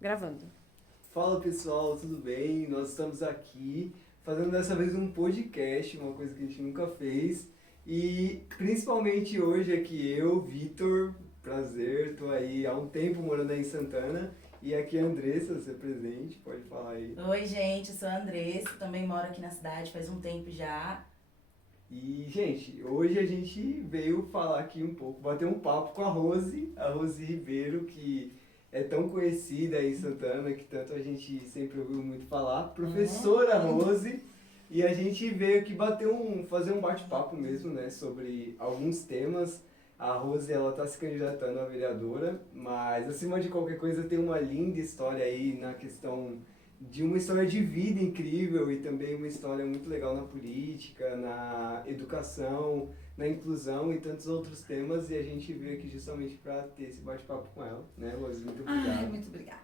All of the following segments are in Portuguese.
Gravando. Fala pessoal, tudo bem? Nós estamos aqui fazendo dessa vez um podcast, uma coisa que a gente nunca fez. E principalmente hoje aqui eu, Vitor, prazer, tô aí há um tempo morando aí em Santana. E aqui a Andressa, você é presente, pode falar aí. Oi, gente, eu sou a Andressa, também moro aqui na cidade faz um tempo já. E, gente, hoje a gente veio falar aqui um pouco, bater um papo com a Rose Ribeiro, que é tão conhecida aí em Santana, que tanto a gente sempre ouviu muito falar, professora Rose, e a gente veio aqui fazer um bate-papo mesmo, né, sobre alguns temas. A Rose, ela tá se candidatando a vereadora, mas acima de qualquer coisa tem uma linda história aí na questão de uma história de vida incrível e também uma história muito legal na política, na educação, na inclusão e tantos outros temas. E a gente veio aqui justamente para ter esse bate-papo com ela, né, Rose? Muito obrigado. Ai, muito obrigada.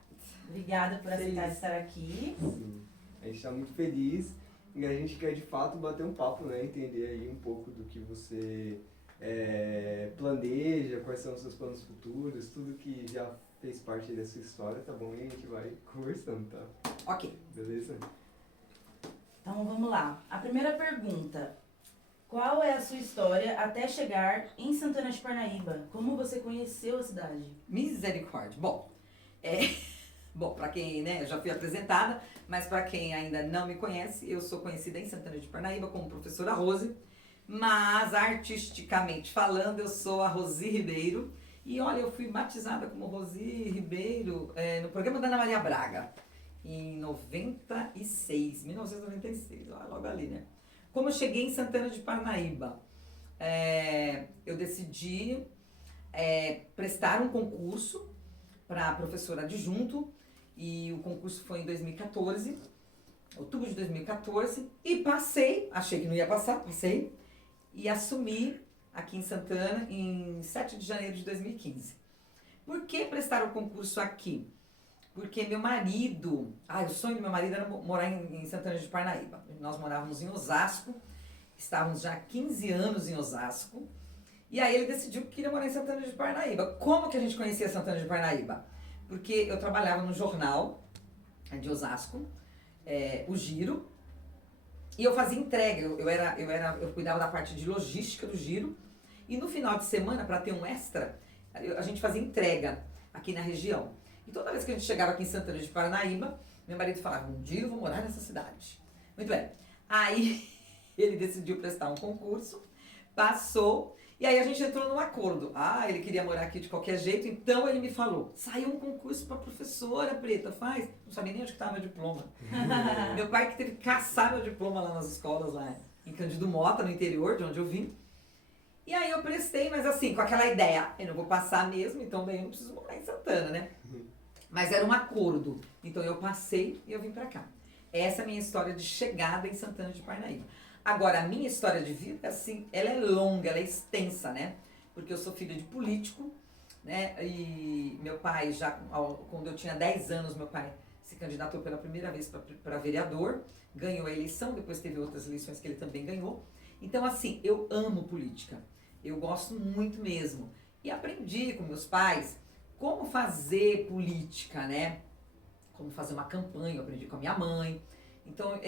Obrigada por aceitar Feliz. estar aqui. Sim, a gente está muito feliz e a gente quer de fato bater um papo, né, entender aí um pouco do que você planeja, quais são os seus planos futuros, tudo que já fez parte dessa história, tá bom? E a gente vai conversando, tá? Ok. Beleza? Então vamos lá. A primeira pergunta. Qual é a sua história até chegar em Santana de Parnaíba? Como você conheceu a cidade? Misericórdia. Bom, bom, para quem, né, eu já fui apresentada, mas para quem ainda não me conhece, eu sou conhecida em Santana de Parnaíba como professora Rose, mas artisticamente falando, eu sou a Rosi Ribeiro. E olha, eu fui batizada como Rosi Ribeiro no programa da Ana Maria Braga, em 1996, olha, logo ali, né? Como eu cheguei em Santana de Parnaíba, eu decidi prestar um concurso para professora adjunto, e o concurso foi em 2014, outubro de 2014, e passei, achei que não ia passar, passei, e assumi aqui em Santana em 7 de janeiro de 2015. Por que prestar o concurso aqui? Porque meu marido, o sonho do meu marido era morar em Santana de Parnaíba. Nós morávamos em Osasco, estávamos já há 15 anos em Osasco, e aí ele decidiu que queria morar em Santana de Parnaíba. Como que a gente conhecia Santana de Parnaíba? Porque eu trabalhava no jornal de Osasco, o Giro, e eu fazia entrega, eu cuidava da parte de logística do Giro, e no final de semana, para ter um extra, a gente fazia entrega aqui na região. E toda vez que a gente chegava aqui em Santana de Parnaíba, meu marido falava, um dia eu vou morar nessa cidade. Muito bem. Aí ele decidiu prestar um concurso, passou, e aí a gente entrou num acordo. Ele queria morar aqui de qualquer jeito, então ele me falou, saiu um concurso para professora, Preta, faz. Não sabia nem onde estava meu diploma. Meu pai que teve que caçar meu diploma lá nas escolas, lá em Cândido Mota, no interior, de onde eu vim. E aí eu prestei, mas assim, com aquela ideia, eu não vou passar mesmo, então daí eu não preciso morar em Santana, né? Mas era um acordo. Então eu passei e eu vim pra cá. Essa é a minha história de chegada em Santana de Parnaíba. Agora, a minha história de vida, assim, ela é longa, ela é extensa, né? Porque eu sou filha de político, né? E meu pai, quando eu tinha 10 anos, meu pai se candidatou pela primeira vez para vereador, ganhou a eleição, depois teve outras eleições que ele também ganhou. Então, assim, eu amo política. Eu gosto muito mesmo. E aprendi com meus pais como fazer política, né? Como fazer uma campanha, eu aprendi com a minha mãe. Então,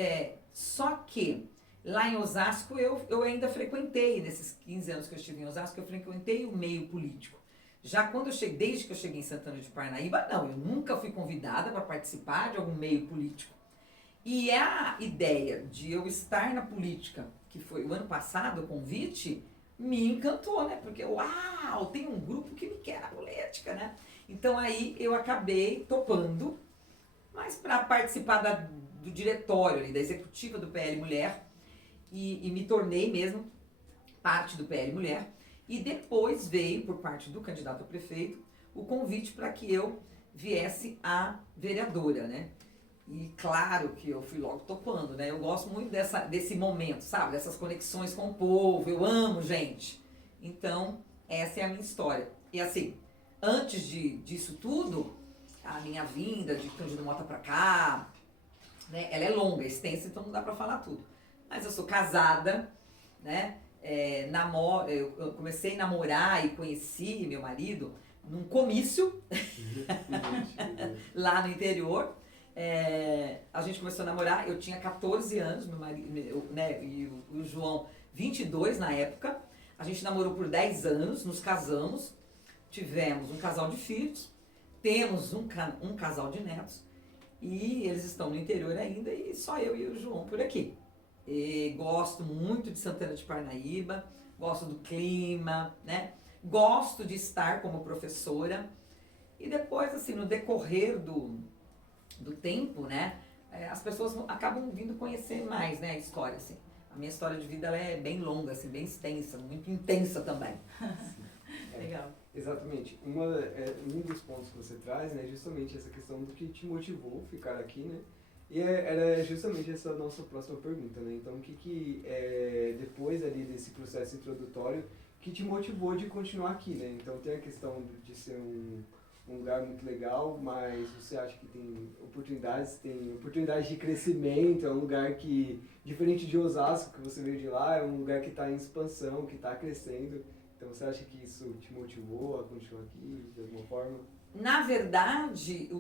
só que lá em Osasco eu ainda frequentei, nesses 15 anos que eu estive em Osasco, eu frequentei o meio político. Já desde que eu cheguei em Santana de Parnaíba, não, eu nunca fui convidada para participar de algum meio político. E a ideia de eu estar na política, que foi o ano passado, o convite, me encantou, né? Porque, uau, tem um grupo que me quer na política, né? Então aí eu acabei topando, mas para participar do diretório ali, da executiva do PL Mulher, e me tornei mesmo parte do PL Mulher. E depois veio, por parte do candidato a prefeito, o convite para que eu viesse a vereadora, né? E claro que eu fui logo topando, né? Eu gosto muito desse momento, sabe? Dessas conexões com o povo, eu amo gente. Então, essa é a minha história. E assim, antes disso tudo, a minha vinda de Cândido Mota pra cá, né? Ela é longa, extensa, então não dá pra falar tudo. Mas eu sou casada, né? Eu comecei a namorar e conheci meu marido num comício lá no interior. A gente começou a namorar, eu tinha 14 anos, meu marido, né, e o João 22 na época. A gente namorou por 10 anos, nos casamos, tivemos um casal de filhos, temos um casal de netos, e eles estão no interior ainda, e só eu e o João por aqui. E gosto muito de Santana de Parnaíba, gosto do clima, né? Gosto de estar como professora. E depois, assim, no decorrer do tempo, né? As pessoas acabam vindo conhecer mais, né, a história, assim. A minha história de vida, ela é bem longa, assim, bem extensa, muito intensa também. Legal. Exatamente. Um dos pontos que você traz, né, justamente essa questão do que te motivou a ficar aqui, né? E era justamente essa nossa próxima pergunta, né? Então, o que depois ali desse processo introdutório, que te motivou de continuar aqui, né? Então, tem a questão de ser um lugar muito legal, mas você acha que tem oportunidades de crescimento, é um lugar que, diferente de Osasco, que você veio de lá, é um lugar que está em expansão, que está crescendo. Então, você acha que isso te motivou a continuar aqui, de alguma forma? Na verdade,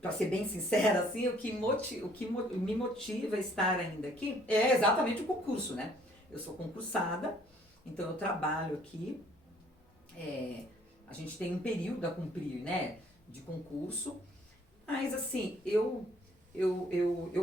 para ser bem sincera, assim, o que me motiva a estar ainda aqui é exatamente o concurso, né? Eu sou concursada, então eu trabalho aqui, a gente tem um período a cumprir, né, de concurso, mas assim, eu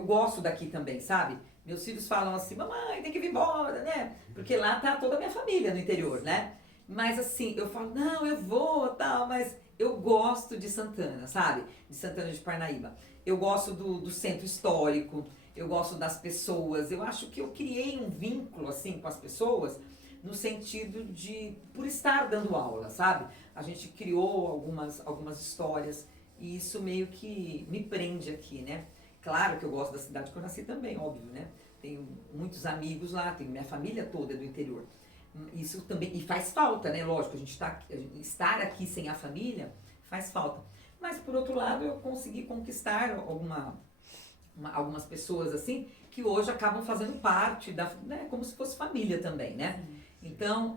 gosto daqui também, sabe? Meus filhos falam assim, mamãe, tem que vir embora, né? Porque lá tá toda a minha família no interior, né? Mas assim, eu falo, não, eu vou, tal, mas eu gosto de Santana, sabe? De Santana de Parnaíba. Eu gosto do centro histórico, eu gosto das pessoas. Eu acho que eu criei um vínculo, assim, com as pessoas, no sentido de, por estar dando aula, sabe? A gente criou algumas histórias e isso meio que me prende aqui, né? Claro que eu gosto da cidade que eu nasci também, óbvio, né? Tenho muitos amigos lá, tenho minha família toda do interior. Isso também, e faz falta, né? Lógico, estar aqui sem a família faz falta. Mas, por outro lado, eu consegui conquistar algumas pessoas, assim, que hoje acabam fazendo parte né? Como se fosse família também, né? Então,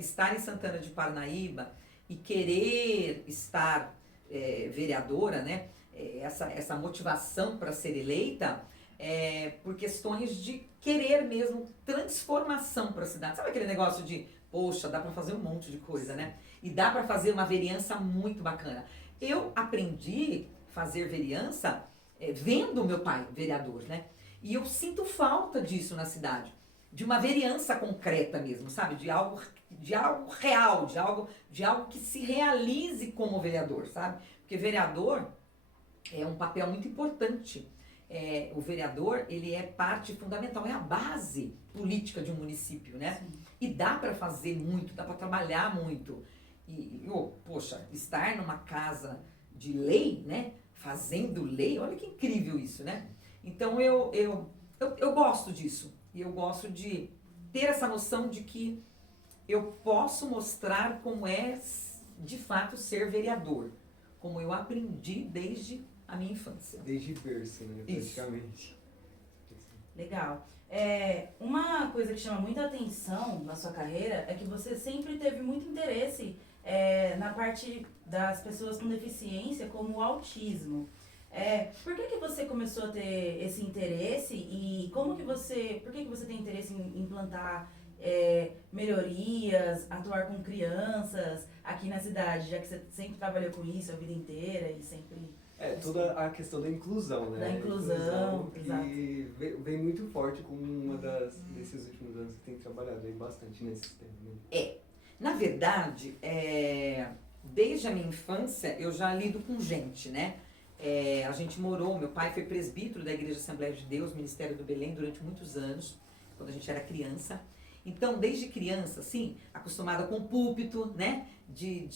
estar em Santana de Parnaíba e querer estar vereadora, né? Essa motivação para ser eleita, por questões de querer mesmo transformação para a cidade. Sabe aquele negócio de, poxa, dá para fazer um monte de coisa, né? E dá para fazer uma vereança muito bacana. Eu aprendi a fazer vereança vendo meu pai vereador, né? E eu sinto falta disso na cidade. De uma vereança concreta mesmo, sabe? De algo real, de algo que se realize como vereador, sabe? Porque vereador é um papel muito importante. O vereador, ele é parte fundamental, é a base política de um município, né? Sim. E dá para fazer muito, dá para trabalhar muito. Poxa, estar numa casa de lei, né? Fazendo lei, olha que incrível isso, né? Então eu gosto disso. E eu gosto de ter essa noção de que eu posso mostrar como é de fato ser vereador. Como eu aprendi desde a minha infância. Desde berço, né? Praticamente. Legal. Uma coisa que chama muita atenção na sua carreira é que você sempre teve muito interesse na parte das pessoas com deficiência, como o autismo. Por que você começou a ter esse interesse e por que você tem interesse em implantar melhorias, atuar com crianças aqui na cidade, já que você sempre trabalhou com isso a vida inteira e sempre... toda a questão da inclusão, né? Da inclusão, exato. Que vem muito forte como uma desses últimos anos que tem trabalhado aí bastante nesse tema, né? Na verdade, desde a minha infância eu já lido com gente, né? A gente morou, meu pai foi presbítero da Igreja Assembleia de Deus, Ministério do Belém, durante muitos anos, quando a gente era criança. Então, desde criança, assim, acostumada com o púlpito, né? De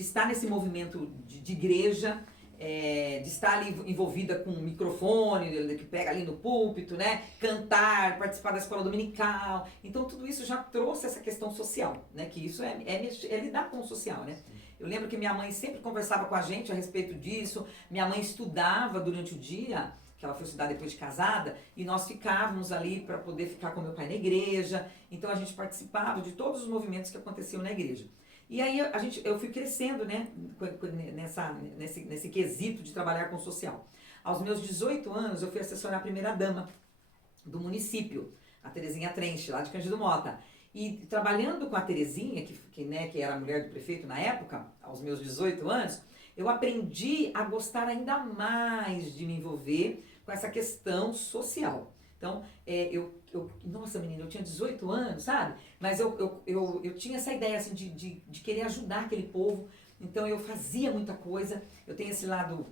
estar nesse movimento de igreja, de estar ali envolvida com o microfone, que pega ali no púlpito, né? Cantar, participar da escola dominical. Então, tudo isso já trouxe essa questão social, né? Que isso é lidar com o social, né? Eu lembro que minha mãe sempre conversava com a gente a respeito disso. Minha mãe estudava durante o dia, que ela foi estudar depois de casada, e nós ficávamos ali para poder ficar com meu pai na igreja. Então a gente participava de todos os movimentos que aconteciam na igreja. E aí eu fui crescendo, né, nesse quesito de trabalhar com social. Aos meus 18 anos, eu fui assessorar a primeira-dama do município, a Terezinha Trench, lá de Cândido Mota. E trabalhando com a Terezinha, que era a mulher do prefeito na época, aos meus 18 anos, eu aprendi a gostar ainda mais de me envolver com essa questão social. Então, nossa menina, eu tinha 18 anos, sabe? Mas eu tinha essa ideia assim, de querer ajudar aquele povo. Então, eu fazia muita coisa. Eu tenho esse lado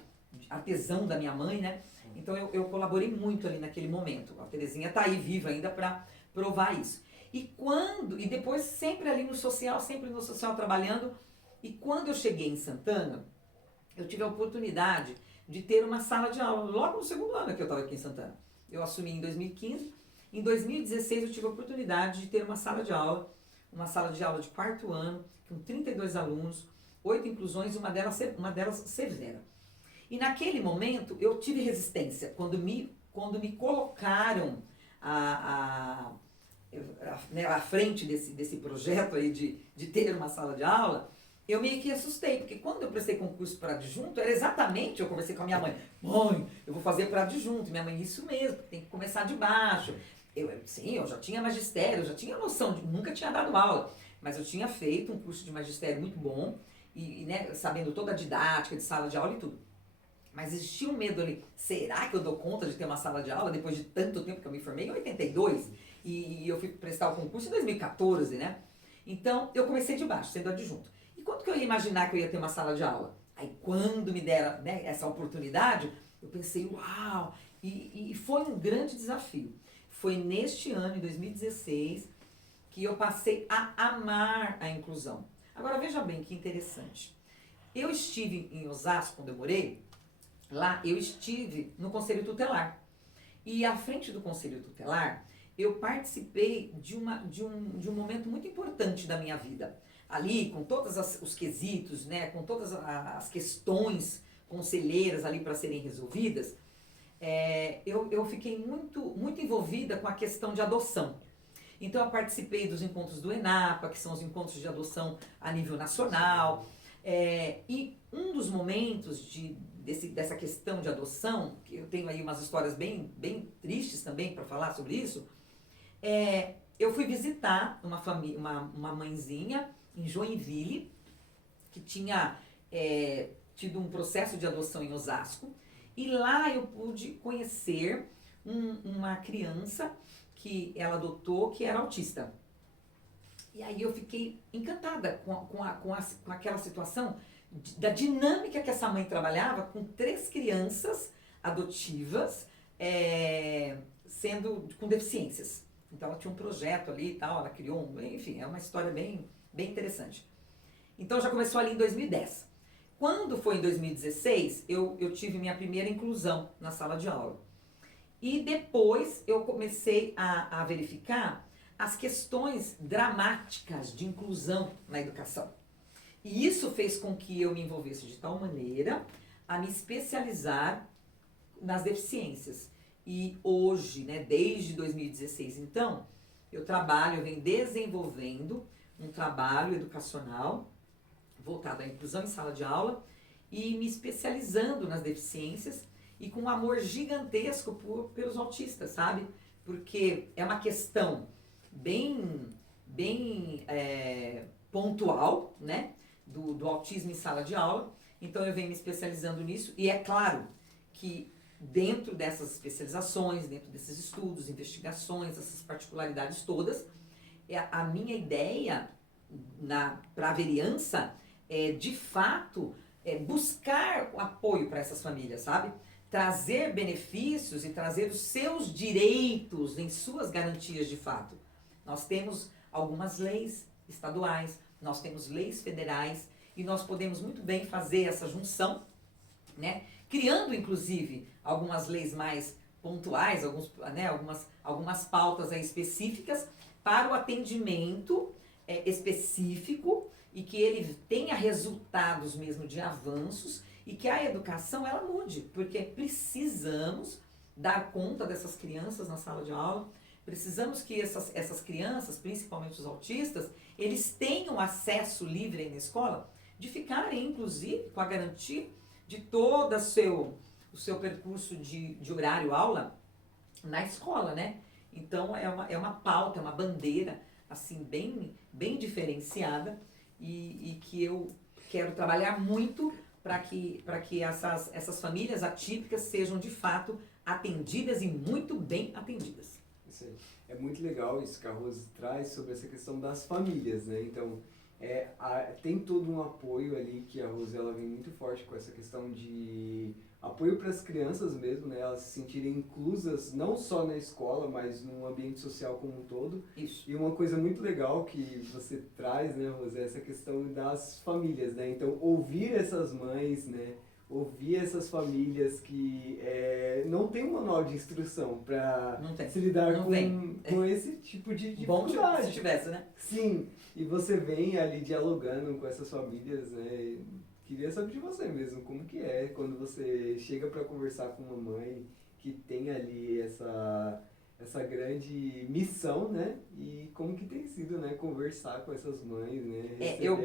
artesão da minha mãe, né? Então, eu colaborei muito ali naquele momento. A Terezinha está aí viva ainda para provar isso. E depois sempre ali no social, trabalhando. E quando eu cheguei em Santana, eu tive a oportunidade de ter uma sala de aula, logo no segundo ano que eu estava aqui em Santana. Eu assumi em 2015. Em 2016 eu tive a oportunidade de ter uma sala de aula de quarto ano, com 32 alunos, 8 inclusões, uma delas severa. E naquele momento eu tive resistência, quando me colocaram à frente desse projeto aí de ter uma sala de aula, eu meio que assustei, porque quando eu prestei concurso para adjunto, era exatamente, eu conversei com a minha mãe, eu vou fazer para adjunto, minha mãe, isso mesmo, tem que começar de baixo. Eu já tinha magistério, eu já tinha noção, nunca tinha dado aula, mas eu tinha feito um curso de magistério muito bom, e né, sabendo toda a didática de sala de aula e tudo. Mas existia um medo ali, será que eu dou conta de ter uma sala de aula depois de tanto tempo que eu me formei? Em 82, e eu fui prestar o concurso em 2014, né? Então, eu comecei de baixo, sendo adjunto. E quando que eu ia imaginar que eu ia ter uma sala de aula? Aí, quando me deram, né, essa oportunidade, eu pensei, uau! E foi um grande desafio. Foi neste ano, em 2016, que eu passei a amar a inclusão. Agora, veja bem que interessante. Eu estive em Osasco, quando eu morei, lá eu estive no Conselho Tutelar. E à frente do Conselho Tutelar, eu participei de um momento muito importante da minha vida. Ali, com todos os quesitos, né, com todas as questões conselheiras ali para serem resolvidas, eu fiquei muito envolvida com a questão de adoção. Então, eu participei dos encontros do ENAPA, que são os encontros de adoção a nível nacional. E um dos momentos dessa questão de adoção, que eu tenho aí umas histórias bem tristes também para falar sobre isso, eu fui visitar uma mãezinha em Joinville, que tinha tido um processo de adoção em Osasco, e lá eu pude conhecer uma criança que ela adotou, que era autista. E aí eu fiquei encantada com aquela situação, da dinâmica que essa mãe trabalhava com 3 crianças adotivas, sendo com deficiências. Então ela tinha um projeto ali e tal, ela criou enfim, é uma história bem interessante. Então já começou ali em 2010. Quando foi em 2016, eu tive minha primeira inclusão na sala de aula. E depois eu comecei a verificar as questões dramáticas de inclusão na educação. E isso fez com que eu me envolvesse de tal maneira a me especializar nas deficiências. E hoje, né, desde 2016, então, eu venho desenvolvendo um trabalho educacional voltado à inclusão em sala de aula e me especializando nas deficiências e com um amor gigantesco pelos autistas, sabe? Porque é uma questão bem pontual, né? Do autismo em sala de aula. Então eu venho me especializando nisso e é claro que dentro dessas especializações, dentro desses estudos, investigações, essas particularidades todas, a minha ideia para a vereança é, de fato, buscar o apoio para essas famílias, sabe? Trazer benefícios e trazer os seus direitos em suas garantias de fato. Nós temos algumas leis estaduais, nós temos leis federais e nós podemos muito bem fazer essa junção, né? Criando, inclusive, algumas leis mais pontuais, algumas pautas específicas para o atendimento específico e que ele tenha resultados mesmo de avanços e que a educação ela mude, porque precisamos dar conta dessas crianças na sala de aula, Precisamos que essas crianças, principalmente os autistas, eles tenham acesso livre aí na escola, de ficarem, inclusive, com a garantia de todo o seu percurso de horário-aula na escola, né? Então, é uma pauta, é uma bandeira, assim, bem diferenciada e que eu quero trabalhar muito para que essas famílias atípicas sejam, de fato, atendidas e muito bem atendidas. Isso aí. É muito legal isso que a Rose traz sobre essa questão das famílias, né? Então, tem todo um apoio ali que a Rose ela vem muito forte com essa questão de apoio para as crianças mesmo, né? Elas se sentirem inclusas não só na escola, mas no ambiente social como um todo. Isso. E uma coisa muito legal que você traz, né, Rose, é essa questão das famílias, né? Então, ouvir essas mães, né? Ouvir essas famílias que não tem um manual de instrução para se lidar com esse tipo de dificuldade. Bom se tivesse, né? Sim, e você vem ali dialogando com essas famílias, né? Queria saber de você mesmo, como que é quando você chega para conversar com uma mãe que tem ali essa grande missão, né? E como que tem sido, né, conversar com essas mães, né? Eu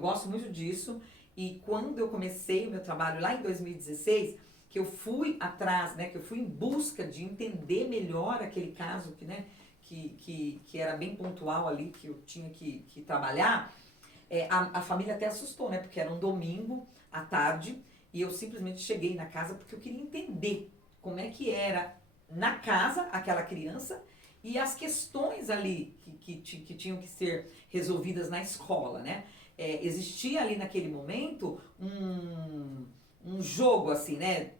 gosto muito disso. E quando eu comecei o meu trabalho lá em 2016, que eu fui atrás, né, que eu fui em busca de entender melhor aquele caso que era bem pontual ali, que eu tinha que trabalhar, a família até assustou, né, porque era um domingo à tarde e eu simplesmente cheguei na casa porque eu queria entender como é que era na casa aquela criança e as questões ali que tinham que ser resolvidas na escola, né? Existia ali naquele momento um jogo assim, né?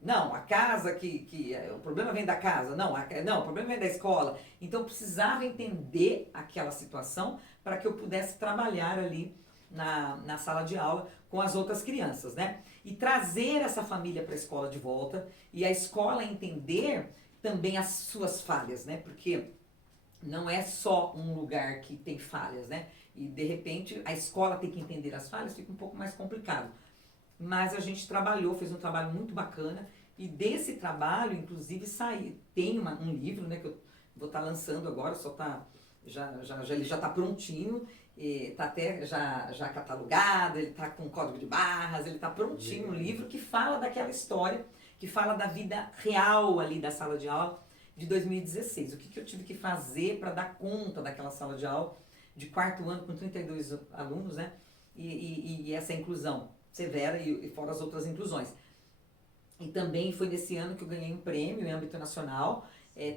Não, a casa o problema vem da casa, não, o problema vem da escola. Então eu precisava entender aquela situação para que eu pudesse trabalhar ali na sala de aula com as outras crianças, né? E trazer essa família para a escola de volta e a escola entender também as suas falhas, né? Porque não é só um lugar que tem falhas, né? E, de repente, a escola tem que entender as falhas, fica um pouco mais complicado. Mas a gente fez um trabalho muito bacana, e desse trabalho, inclusive, tem um livro, né, que eu vou estar lançando agora, ele já está prontinho, está até já catalogado, ele está com código de barras, ele está prontinho, um livro que fala daquela história, que fala da vida real ali da sala de aula de 2016. O que eu tive que fazer para dar conta daquela sala de aula de quarto ano com 32 alunos, né? E essa inclusão severa e fora as outras inclusões. E também foi nesse ano que eu ganhei um prêmio em âmbito nacional,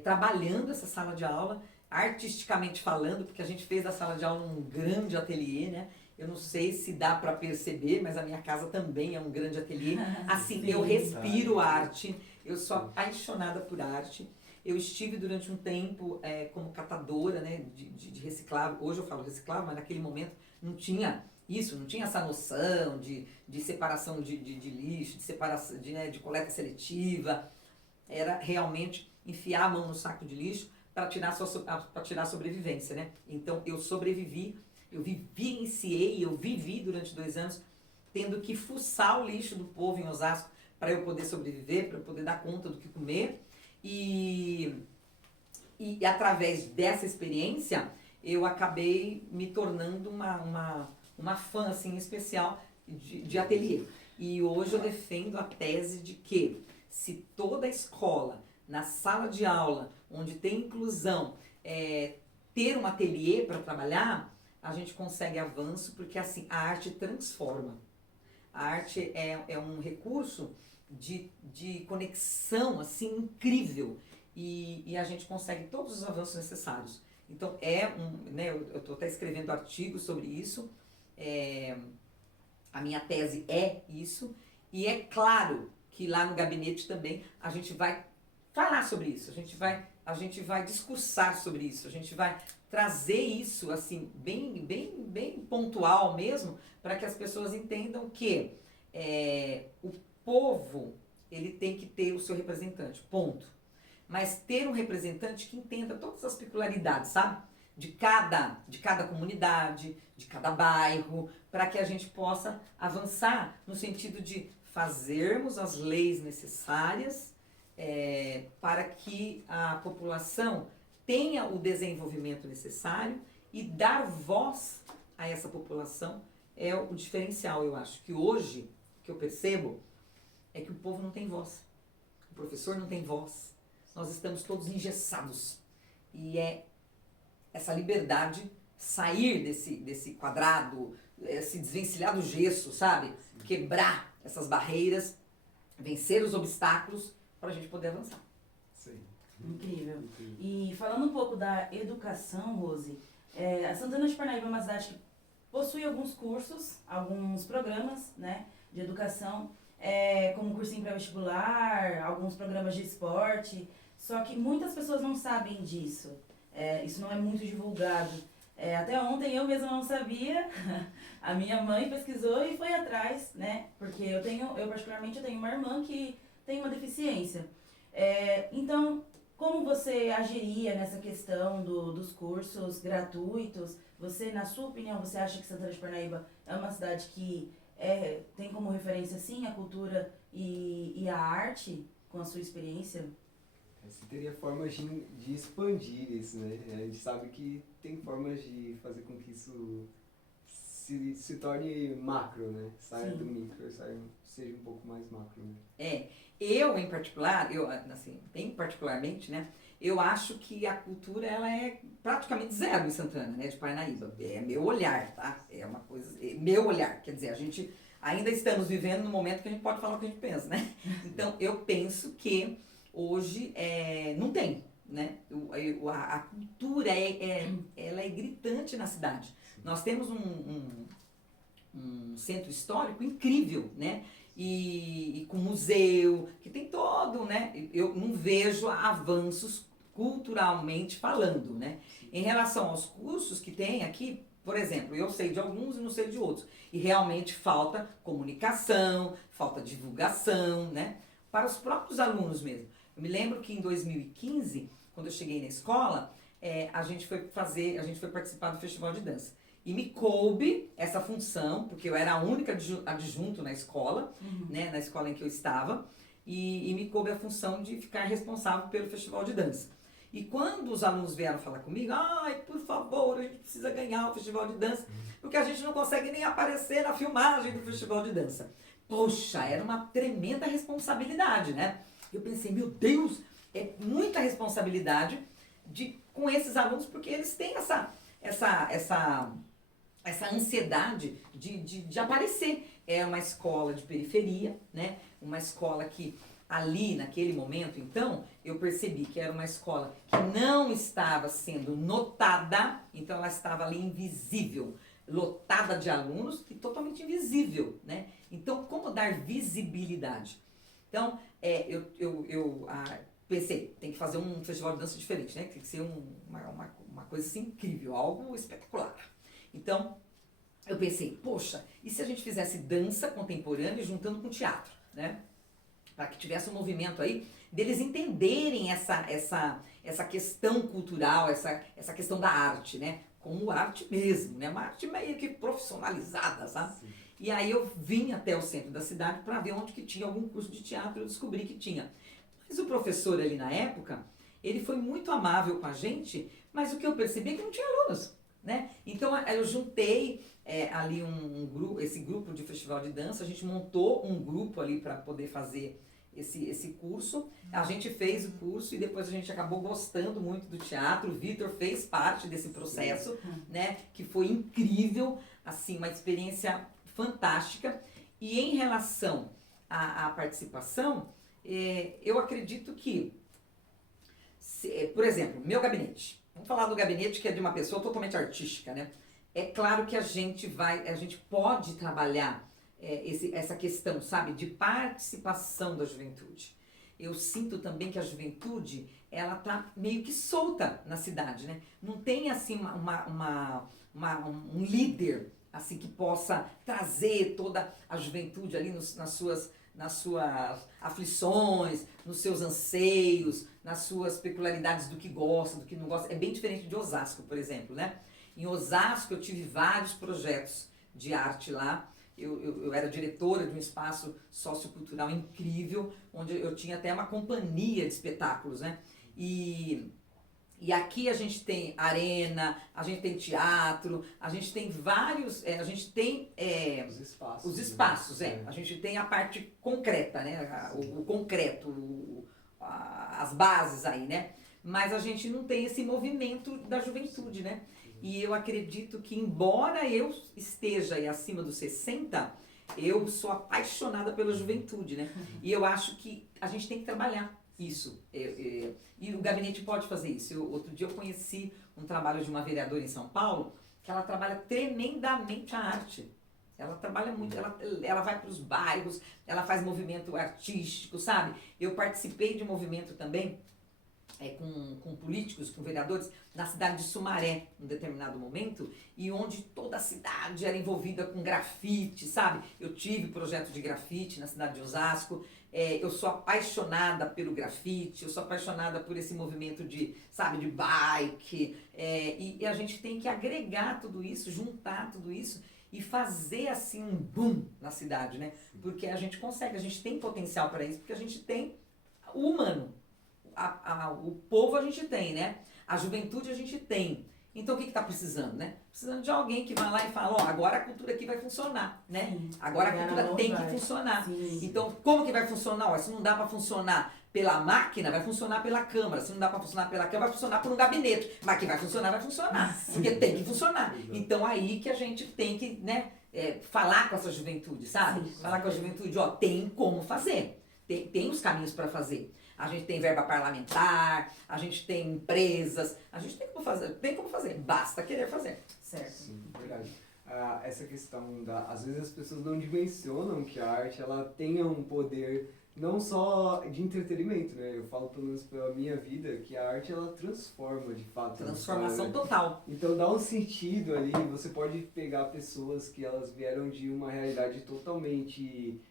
trabalhando essa sala de aula, artisticamente falando, porque a gente fez da sala de aula um grande ateliê, né? Eu não sei se dá para perceber, mas a minha casa também é um grande ateliê. Assim, sim, eu respiro arte, eu sou apaixonada por arte. Eu estive durante um tempo como catadora, né, de reciclável. Hoje eu falo reciclável, mas naquele momento não tinha isso, não tinha essa noção de separação de lixo, de separação de coleta seletiva. Era realmente enfiar a mão no saco de lixo para tirar a sobrevivência, né? Então eu sobrevivi, eu vivenciei, eu vivi durante 2 anos tendo que fuçar o lixo do povo em Osasco para eu poder sobreviver, para eu poder dar conta do que comer. E através dessa experiência, eu acabei me tornando uma fã assim, especial de ateliê. E hoje eu defendo a tese de que se toda escola, na sala de aula, onde tem inclusão, ter um ateliê para trabalhar, a gente consegue avanço, porque assim, a arte transforma. A arte é um recurso de conexão assim incrível e a gente consegue todos os avanços necessários. Então eu estou até escrevendo artigos sobre isso, a minha tese é isso, e é claro que lá no gabinete também a gente vai falar sobre isso, a gente vai discursar sobre isso, a gente vai trazer isso assim bem pontual mesmo, para que as pessoas entendam que o povo, ele tem que ter o seu representante, ponto. Mas ter um representante que entenda todas as peculiaridades, sabe? De cada comunidade, de cada bairro, para que a gente possa avançar no sentido de fazermos as leis necessárias para que a população tenha o desenvolvimento necessário e dar voz a essa população é o diferencial, eu acho. Que hoje, o que eu percebo, é que o povo não tem voz. O professor não tem voz. Nós estamos todos engessados. E é essa liberdade, sair desse quadrado, se desvencilhar do gesso, sabe? Quebrar essas barreiras, vencer os obstáculos para a gente poder avançar. Sim. Incrível. E falando um pouco da educação, Rose, a Santana de Parnaíba é uma cidade que possui alguns cursos, alguns programas, né, de educação, como cursinho pré-vestibular, alguns programas de esporte, só que muitas pessoas não sabem disso. Isso não é muito divulgado. Até ontem eu mesma não sabia, a minha mãe pesquisou e foi atrás, né? Porque eu particularmente tenho uma irmã que tem uma deficiência. Então, como você agiria nessa questão dos cursos gratuitos? Você, na sua opinião, você acha que Santana de Parnaíba é uma cidade que tem como referência, sim, a cultura e a arte, com a sua experiência? Você teria formas de expandir isso, né? A gente sabe que tem formas de fazer com que isso se torne macro, né? Saia Sim. do micro, seja um pouco mais macro, né? Eu em particular, assim, bem particularmente, né? Eu acho que a cultura, ela é praticamente zero em Santana, né? De Parnaíba. É meu olhar, tá? É uma coisa... meu olhar, quer dizer, a gente ainda estamos vivendo no momento que a gente pode falar o que a gente pensa, né? Então, eu penso que hoje não tem, né? A cultura ela é gritante na cidade. Nós temos um centro histórico incrível, né? E com museu, que tem todo, né? Eu não vejo avanços culturalmente falando, né? Em relação aos cursos que tem aqui, por exemplo, eu sei de alguns e não sei de outros. E realmente falta comunicação, falta divulgação, né? Para os próprios alunos mesmo. Eu me lembro que em 2015, quando eu cheguei na escola, a gente foi participar do festival de dança. E me coube essa função, porque eu era a única adjunto na escola, né, na escola em que eu estava, e me coube a função de ficar responsável pelo festival de dança. E quando os alunos vieram falar comigo, ai, por favor, a gente precisa ganhar o festival de dança, porque a gente não consegue nem aparecer na filmagem do festival de dança. Poxa, era uma tremenda responsabilidade, né? Eu pensei, meu Deus, é muita responsabilidade com esses alunos, porque eles têm essa ansiedade de aparecer. É uma escola de periferia, né? Uma escola que ali, naquele momento, então, eu percebi que era uma escola que não estava sendo notada, então ela estava ali invisível, lotada de alunos e totalmente invisível, né? Então, como dar visibilidade? Então, eu pensei, tem que fazer um festival de dança diferente, né? Tem que ser uma coisa assim incrível, algo espetacular. Então, eu pensei, poxa, e se a gente fizesse dança contemporânea juntando com teatro, né? Para que tivesse um movimento aí deles entenderem essa questão cultural, essa questão da arte, né? Como arte mesmo, né? Uma arte meio que profissionalizada, sabe? Sim. E aí eu vim até o centro da cidade para ver onde que tinha algum curso de teatro, eu descobri que tinha. Mas o professor ali na época, ele foi muito amável com a gente, mas o que eu percebi é que não tinha alunos, né? Então eu juntei ali esse grupo de festival de dança, a gente montou um grupo ali para poder fazer esse curso. A gente fez o curso e depois a gente acabou gostando muito do teatro. O Vitor fez parte desse processo, né? Que foi incrível, assim, uma experiência fantástica. E em relação à participação, eu acredito que, por exemplo, meu gabinete. Vamos falar do gabinete que é de uma pessoa totalmente artística, né? É claro que a gente pode trabalhar essa questão, sabe, de participação da juventude. Eu sinto também que a juventude, ela tá meio que solta na cidade, né? Não tem, assim, um líder, assim, que possa trazer toda a juventude ali nas suas aflições, nos seus anseios, nas suas peculiaridades do que gosta, do que não gosta. É bem diferente de Osasco, por exemplo, né? Em Osasco eu tive vários projetos de arte lá. Eu era diretora de um espaço sociocultural incrível, onde eu tinha até uma companhia de espetáculos, né? E E aqui a gente tem arena, a gente tem teatro, a gente tem vários, a gente tem os espaços, né? A gente tem a parte concreta, né? O concreto, as bases aí, né? Mas a gente não tem esse movimento da juventude, né? E eu acredito que, embora eu esteja aí acima dos 60, eu sou apaixonada pela juventude, né? E eu acho que a gente tem que trabalhar isso. E o gabinete pode fazer isso. Outro dia eu conheci um trabalho de uma vereadora em São Paulo, que ela trabalha tremendamente a arte. Ela trabalha muito, ela vai para os bairros, ela faz movimento artístico, sabe? Eu participei de um movimento também, com políticos, com vereadores, na cidade de Sumaré, em determinado momento, e onde toda a cidade era envolvida com grafite, sabe? Eu tive projeto de grafite na cidade de Osasco, eu sou apaixonada pelo grafite, eu sou apaixonada por esse movimento de bike, e a gente tem que agregar tudo isso, juntar tudo isso, e fazer assim um boom na cidade, né? Porque a gente consegue, a gente tem potencial para isso, porque a gente tem o humano. O povo a gente tem, né? A juventude a gente tem. Então o que está precisando, né? Precisando de alguém que vai lá e fala, agora a cultura aqui vai funcionar, né? Sim. Agora a cultura tem que funcionar. Sim. Então como que vai funcionar? Se não dá para funcionar pela máquina, vai funcionar pela Câmara. Se não dá para funcionar pela Câmara, vai funcionar por um gabinete. Mas que vai funcionar. Porque tem que funcionar. Então aí que a gente tem que, né, falar com essa juventude, sabe? Sim. Falar com a juventude, tem como fazer. Tem os caminhos para fazer. A gente tem verba parlamentar, a gente tem empresas, a gente tem como fazer, basta querer fazer. Certo. Sim, verdade. Essa questão às vezes as pessoas não dimensionam que a arte ela tenha um poder não só de entretenimento, né? Eu falo pelo menos pela minha vida que a arte ela transforma de fato. Transformação total. Então dá um sentido ali, você pode pegar pessoas que elas vieram de uma realidade totalmente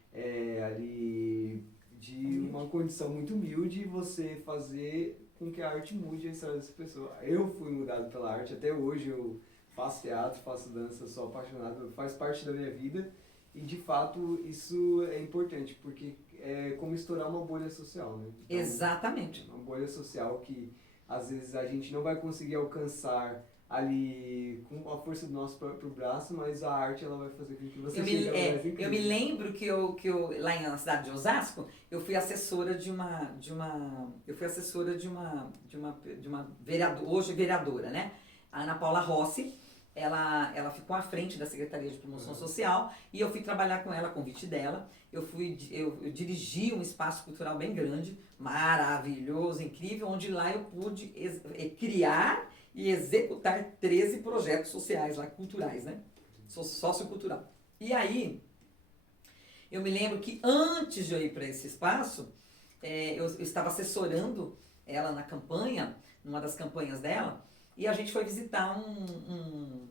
ali de uma condição muito humilde e você fazer com que a arte mude a história dessa pessoa. Eu fui mudado pela arte, até hoje eu faço teatro, faço dança, sou apaixonado, faz parte da minha vida e de fato isso é importante, porque é como estourar uma bolha social, né? Então, exatamente. Uma bolha social que às vezes a gente não vai conseguir alcançar ali com a força do nosso próprio braço, mas a arte ela vai fazer com que você chegue a lugares incríveis. Eu me lembro que eu lá na cidade de Osasco, eu fui assessora de uma vereadora, hoje vereadora, né? A Ana Paula Rossi, ela ficou à frente da Secretaria de Promoção Social e eu fui trabalhar com ela, a convite dela. Eu dirigi um espaço cultural bem grande, maravilhoso, incrível, onde lá eu pude criar e executar 13 projetos sociais lá, culturais, né? Sociocultural. E aí, eu me lembro que antes de eu ir para esse espaço, eu estava assessorando ela na campanha, numa das campanhas dela, e a gente foi visitar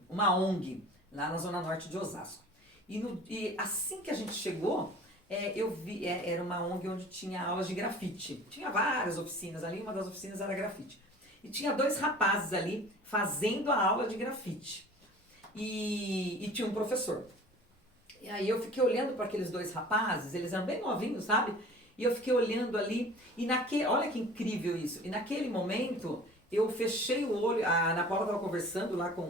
uma ONG lá na Zona Norte de Osasco. E assim que a gente chegou, eu vi, era uma ONG onde tinha aulas de grafite. Tinha várias oficinas ali, uma das oficinas era grafite. E tinha 2 rapazes ali fazendo a aula de grafite. E tinha um professor. E aí eu fiquei olhando para aqueles 2 rapazes, eles eram bem novinhos, sabe? E eu fiquei olhando ali, olha que incrível isso. E naquele momento, eu fechei o olho, a Ana Paula estava conversando lá com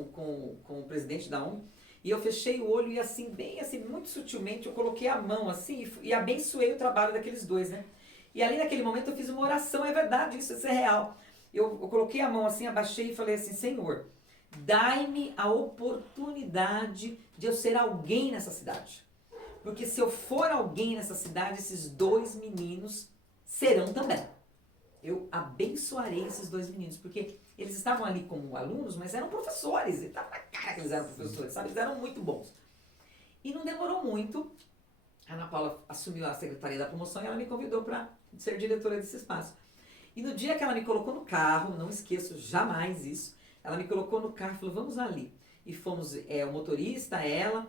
o presidente da ONG, e eu fechei o olho e assim, bem assim, muito sutilmente, eu coloquei a mão assim e abençoei o trabalho daqueles 2, né? E ali naquele momento eu fiz uma oração, é verdade, isso é real. Eu coloquei a mão assim, abaixei e falei assim, Senhor, dai-me a oportunidade de eu ser alguém nessa cidade. Porque se eu for alguém nessa cidade, esses 2 meninos serão também. Eu abençoarei esses 2 meninos, porque eles estavam ali como alunos, mas eram professores, e estava na cara que eles eram professores, sabe? Eles eram muito bons. E não demorou muito, a Ana Paula assumiu a Secretaria da Promoção e ela me convidou para ser diretora desse espaço. E no dia que ela me colocou no carro, não esqueço jamais isso, ela me colocou no carro e falou, vamos ali. E fomos, o motorista, ela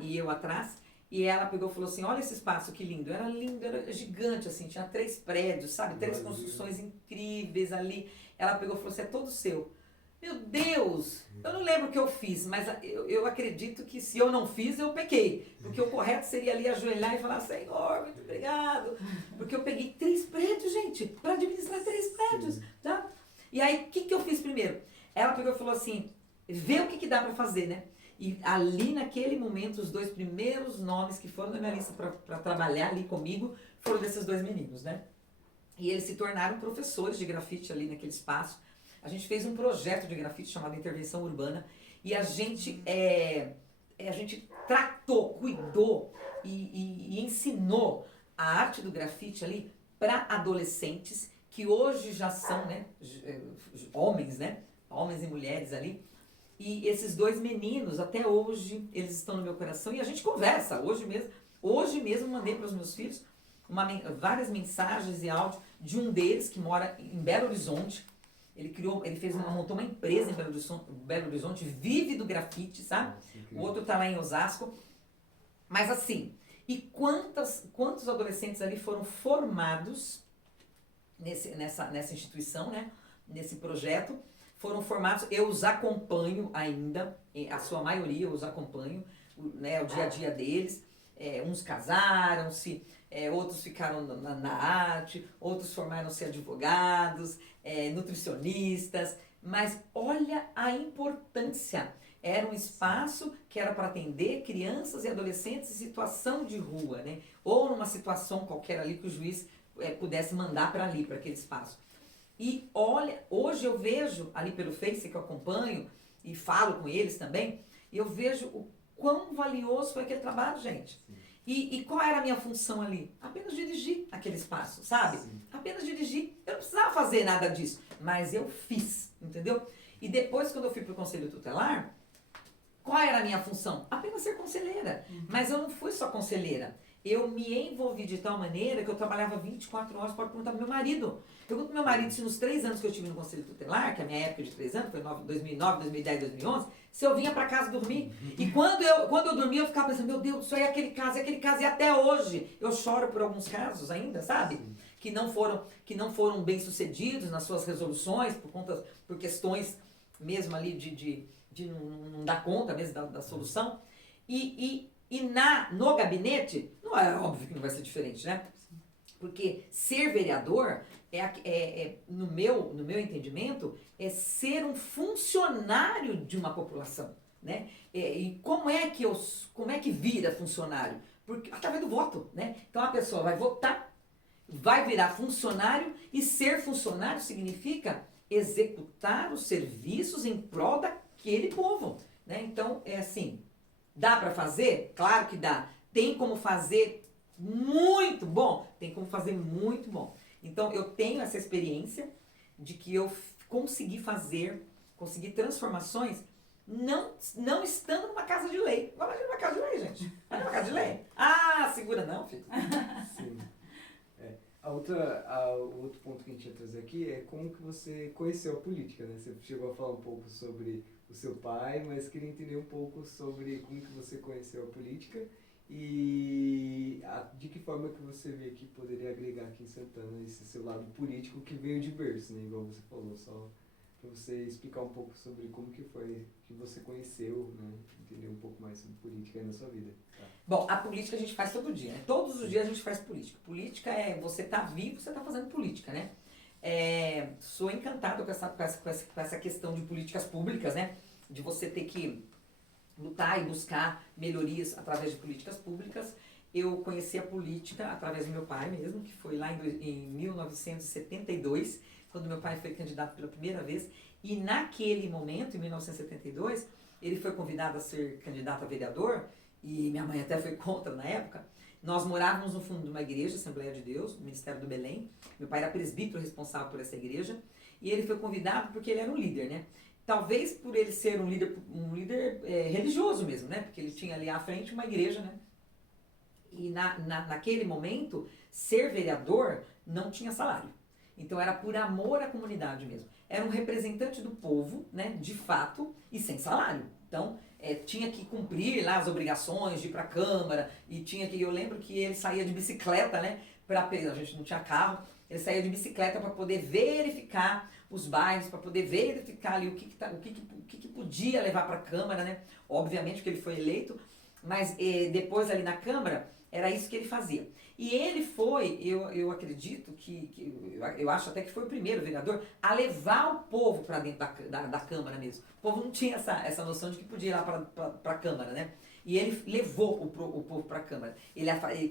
e eu atrás, e ela pegou e falou assim, olha esse espaço, que lindo. Era lindo, era gigante, assim, tinha 3 prédios, sabe? 3 construções incríveis ali. Ela pegou e falou assim, é todo seu. Meu Deus, eu não lembro o que eu fiz, mas eu acredito que se eu não fiz, eu pequei. Porque o correto seria ali ajoelhar e falar, Senhor, muito obrigado. Porque eu peguei 3 prédios, gente, para administrar 3 prédios, tá? E aí, o que eu fiz falou assim, vê o que dá para fazer, né? E ali naquele momento, os 2 primeiros nomes que foram na minha lista para trabalhar ali comigo foram desses 2 meninos, né? E eles se tornaram professores de grafite ali naquele espaço. A gente fez um projeto de grafite chamado Intervenção Urbana e a gente tratou, cuidou e ensinou a arte do grafite ali para adolescentes que hoje já são, né, homens, né? Homens e mulheres ali. E esses 2 meninos, até hoje, eles estão no meu coração e a gente conversa. Hoje mesmo mandei para os meus filhos várias mensagens e áudio de um deles que mora em Belo Horizonte. Ele montou uma empresa em Belo Horizonte, vive do grafite, sabe? O outro tá lá em Osasco. Mas assim, e quantos adolescentes ali foram formados nessa instituição, né? Nesse projeto, foram formados, eu os acompanho ainda, a sua maioria eu os acompanho, né, o dia a dia deles, uns casaram-se, outros ficaram na arte, outros formaram-se advogados, nutricionistas, mas olha a importância, era um espaço que era para atender crianças e adolescentes em situação de rua, né, ou numa situação qualquer ali que o juiz pudesse mandar para ali, para aquele espaço. E olha, hoje eu vejo ali pelo Face que eu acompanho e falo com eles também, eu vejo o quão valioso foi aquele trabalho, gente. E qual era a minha função ali? Apenas dirigir aquele espaço, sabe? Sim. Apenas dirigir. Eu não precisava fazer nada disso, mas eu fiz, entendeu? E depois, quando eu fui para o Conselho Tutelar, qual era a minha função? Apenas ser conselheira. Mas eu não fui só conselheira. Eu me envolvi de tal maneira que eu trabalhava 24 horas, pode perguntar pro meu marido. Pergunto pro meu marido se nos 3 anos que eu tive no Conselho Tutelar, que a minha época de 3 anos, foi 2009, 2010, 2011, se eu vinha para casa dormir. E quando eu dormia, eu ficava pensando, meu Deus, isso aí é aquele caso, e até hoje eu choro por alguns casos ainda, sabe? Que não foram bem sucedidos nas suas resoluções, por questões mesmo ali de não dar conta mesmo da solução. E no gabinete, não é óbvio que não vai ser diferente, né? Porque ser vereador, no meu entendimento, é ser um funcionário de uma população, né? E como é que vira funcionário? Porque, através do voto, né? Então a pessoa vai votar, vai virar funcionário, e ser funcionário significa executar os serviços em prol daquele povo, né? Então, é assim, dá para fazer? Claro que dá. Tem como fazer muito bom? Tem como fazer muito bom. Então, eu tenho essa experiência de que eu consegui transformações não estando numa casa de lei. Imagina uma casa de lei, gente. Vai numa casa de lei. Ah, segura não, filho. Sim. O outro ponto que a gente ia trazer aqui é como que você conheceu a política, né? Você chegou a falar um pouco sobre o seu pai, mas queria entender um pouco sobre como que você conheceu a política e de que forma que você vê que poderia agregar aqui em Santana esse seu lado político que veio de berço, né? Igual você falou, só para você explicar um pouco sobre como que foi que você conheceu, né? Entender um pouco mais sobre política aí na sua vida. Tá? Bom, a política a gente faz todo dia, né? Todos os dias a gente faz política. Política você tá vivo, você tá fazendo política, né? Sou encantado com essa questão de políticas públicas, né? De você ter que lutar e buscar melhorias através de políticas públicas. Eu conheci a política através do meu pai mesmo, que foi lá em 1972, quando meu pai foi candidato pela primeira vez. E naquele momento, em 1972, ele foi convidado a ser candidato a vereador, e minha mãe até foi contra na época. Nós morávamos no fundo de uma igreja, Assembleia de Deus, no Ministério do Belém. Meu pai era presbítero responsável por essa igreja, e ele foi convidado porque ele era um líder, né? Talvez por ele ser um líder religioso mesmo, né? Porque ele tinha ali à frente uma igreja, né? E naquele momento, ser vereador não tinha salário. Então era por amor à comunidade mesmo. Era um representante do povo, né? De fato, e sem salário. Então, tinha que cumprir lá as obrigações de ir para a Câmara, e eu lembro que ele saía de bicicleta, né? A gente não tinha carro, ele saía de bicicleta para poder verificar os bairros, para poder verificar ali o que podia levar para a Câmara, né? Obviamente que ele foi eleito, mas depois ali na Câmara, Era isso que ele fazia. E ele foi, eu acredito eu acho até que foi o primeiro vereador a levar o povo para dentro da Câmara mesmo. O povo não tinha essa noção de que podia ir lá para a Câmara, né? E ele levou o povo para a Câmara.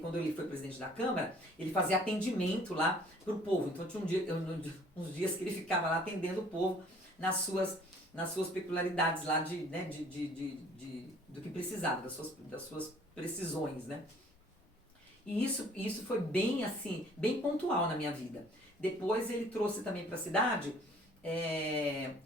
Quando ele foi presidente da Câmara, ele fazia atendimento lá para o povo. Então tinha uns dias que ele ficava lá atendendo o povo nas suas peculiaridades lá do que precisava, das suas precisões, né? E isso foi bem assim, bem pontual na minha vida. Depois ele trouxe também para a cidade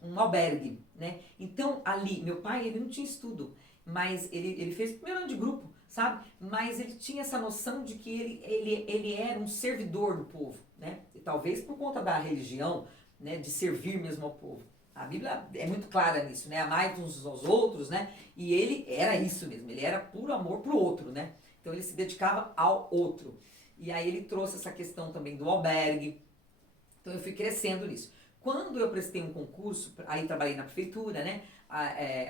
um albergue, né? Então ali, meu pai, ele não tinha estudo, mas ele fez primeiro ano de grupo, sabe? Mas ele tinha essa noção de que ele era um servidor do povo, né? E talvez por conta da religião, né? De servir mesmo ao povo. A Bíblia é muito clara nisso, né? Amai uns aos outros, né? E ele era isso mesmo, ele era puro amor pro outro, né? Então ele se dedicava ao outro. E aí ele trouxe essa questão também do albergue. Então eu fui crescendo nisso. Quando eu prestei um concurso, aí trabalhei na prefeitura, né?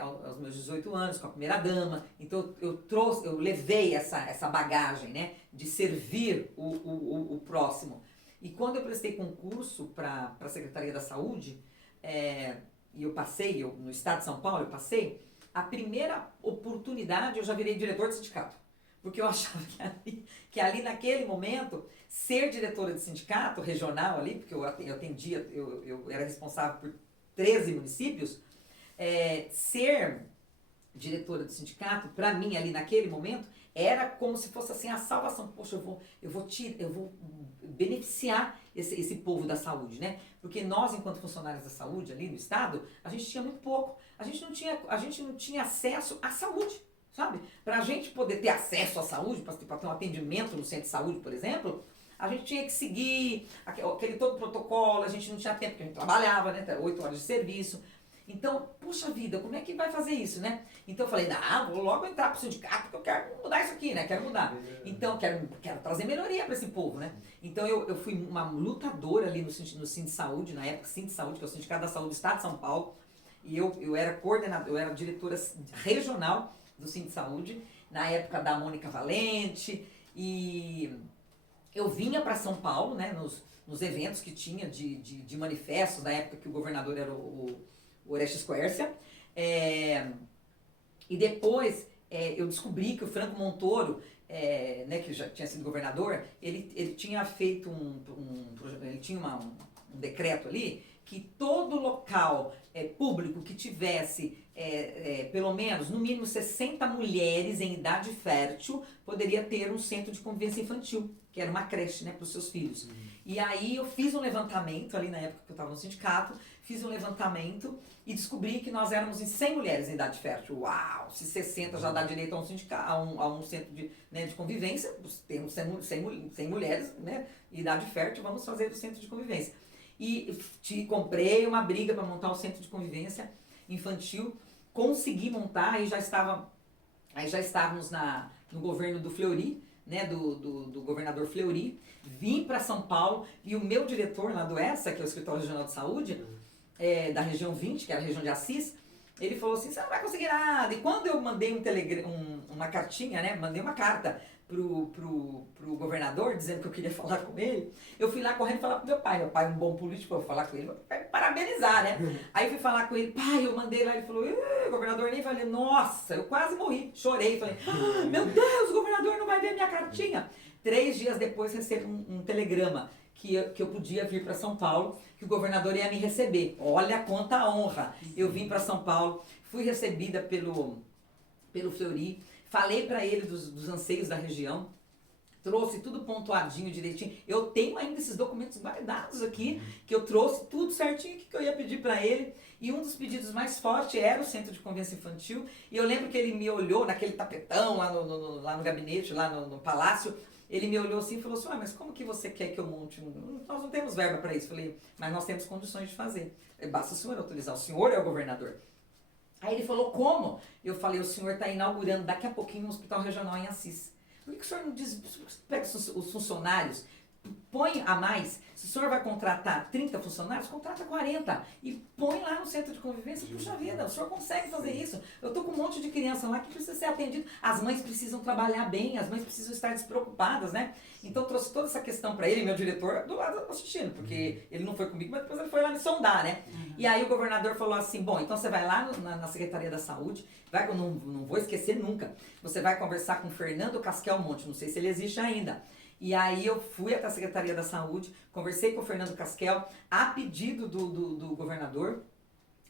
Aos meus 18 anos, com a primeira dama. Então eu levei essa bagagem, né? De servir o próximo. E quando eu prestei concurso para a Secretaria da Saúde, e eu passei, no estado de São Paulo eu passei, a primeira oportunidade eu já virei diretor de sindicato. Porque eu achava que ali naquele momento, ser diretora de sindicato regional ali, porque eu era responsável por 13 municípios, ser diretora de sindicato, para mim ali naquele momento, era como se fosse assim a salvação. Poxa, eu vou beneficiar esse povo da saúde, né? Porque nós, enquanto funcionários da saúde ali no estado, a gente tinha muito pouco. A gente não tinha acesso à saúde. Sabe? Para a gente poder ter acesso à saúde, para ter um atendimento no centro de saúde, por exemplo, a gente tinha que seguir aquele todo protocolo, a gente não tinha tempo, porque a gente trabalhava, né? 8 horas de serviço. Então, puxa vida, como é que vai fazer isso, né? Então eu falei, vou logo entrar pro sindicato, porque eu quero mudar isso aqui, né? Quero mudar. Então, quero trazer melhoria para esse povo, né? Então eu fui uma lutadora ali no Sindicato de Saúde, na época, Sindicato de Saúde, que é o Sindicato da Saúde do Estado de São Paulo, e eu era coordenadora, eu era diretora regional do Sindicato de Saúde, na época da Mônica Valente, e eu vinha para São Paulo, né, nos eventos que tinha de manifestos, na época que o governador era o Orestes Quércia, e depois eu descobri que o Franco Montoro, né, que já tinha sido governador, ele tinha feito ele tinha um decreto ali, que todo local público que tivesse pelo menos, no mínimo 60 mulheres em idade fértil, poderia ter um centro de convivência infantil, que era uma creche, né, para os seus filhos. E aí eu fiz um levantamento, ali na época que eu estava no sindicato, fiz um levantamento e descobri que nós éramos em 100 mulheres em idade fértil. Uau! Se 60 já dá direito a um sindicato, a um centro de convivência, temos 100 mulheres, né, em idade fértil, vamos fazer o centro de convivência. E comprei uma briga para montar o centro de convivência infantil, consegui montar, aí já estávamos no governo do Fleury, né, do governador Fleury, vim para São Paulo e o meu diretor lá do ESSA, que é o Escritório Regional de Saúde, da região 20, que era a região de Assis, ele falou assim, você não vai conseguir nada. E quando eu mandei uma cartinha, né, mandei uma carta pro governador, dizendo que eu queria falar com ele, eu fui lá correndo falar pro meu pai é um bom político, eu vou falar com ele, parabenizar, né? Aí eu fui falar com ele, pai, eu mandei lá, ele falou, governador, nem falei, nossa, eu quase morri, chorei, falei, meu Deus, o governador não vai ver minha cartinha. 3 dias depois recebi um telegrama que eu podia vir para São Paulo, que o governador ia me receber. Olha quanta honra! Eu vim para São Paulo, fui recebida pelo Fleury, falei para ele dos anseios da região, trouxe tudo pontuadinho, direitinho. Eu tenho ainda esses documentos guardados aqui, que eu trouxe tudo certinho que eu ia pedir para ele. E um dos pedidos mais fortes era o Centro de Convivência Infantil. E eu lembro que ele me olhou naquele tapetão lá no gabinete, lá no palácio. Ele me olhou assim e falou assim, mas como que você quer que eu monte Nós não temos verba para isso. Falei, mas nós temos condições de fazer. Basta o senhor autorizar, o senhor é o governador. Aí ele falou, como? Eu falei, o senhor está inaugurando daqui a pouquinho um hospital regional em Assis. Por que o senhor não diz, pega os funcionários, põe a mais, Se o senhor vai contratar 30 funcionários, contrata 40 e põe lá no centro de convivência. Puxa vida, o senhor consegue fazer isso. Eu estou com um monte de criança lá que precisa ser atendido. As mães precisam trabalhar bem, as mães precisam estar despreocupadas, né? Então, eu trouxe toda essa questão para ele, meu diretor, do lado assistindo, porque ele não foi comigo, mas depois ele foi lá me sondar, né? E aí o governador falou assim, bom, então você vai lá na Secretaria da Saúde, não vou esquecer nunca, você vai conversar com o Fernando Casquel Monte, não sei se ele existe ainda. E aí eu fui até a Secretaria da Saúde, conversei com o Fernando Casquel, a pedido do governador,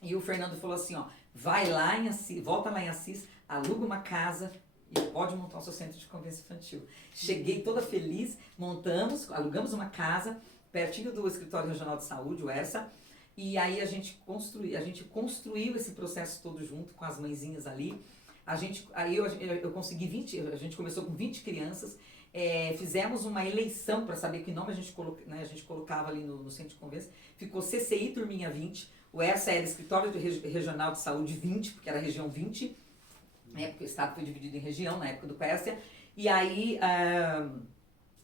e o Fernando falou assim, ó, vai lá em Assis, volta lá em Assis, aluga uma casa e pode montar o seu centro de convivência infantil. Cheguei toda feliz, alugamos uma casa, pertinho do Escritório Regional de Saúde, o ERSA, e aí a gente construiu esse processo todo junto com as mãezinhas ali. Aí eu consegui 20, a gente começou com 20 crianças, fizemos uma eleição para saber que nome a gente colocava ali no centro de convivência, ficou CCI Turminha 20, o ERSA era Escritório Regional de Saúde 20, porque era a região 20, porque o estado foi dividido em região na época do Pérsia, e aí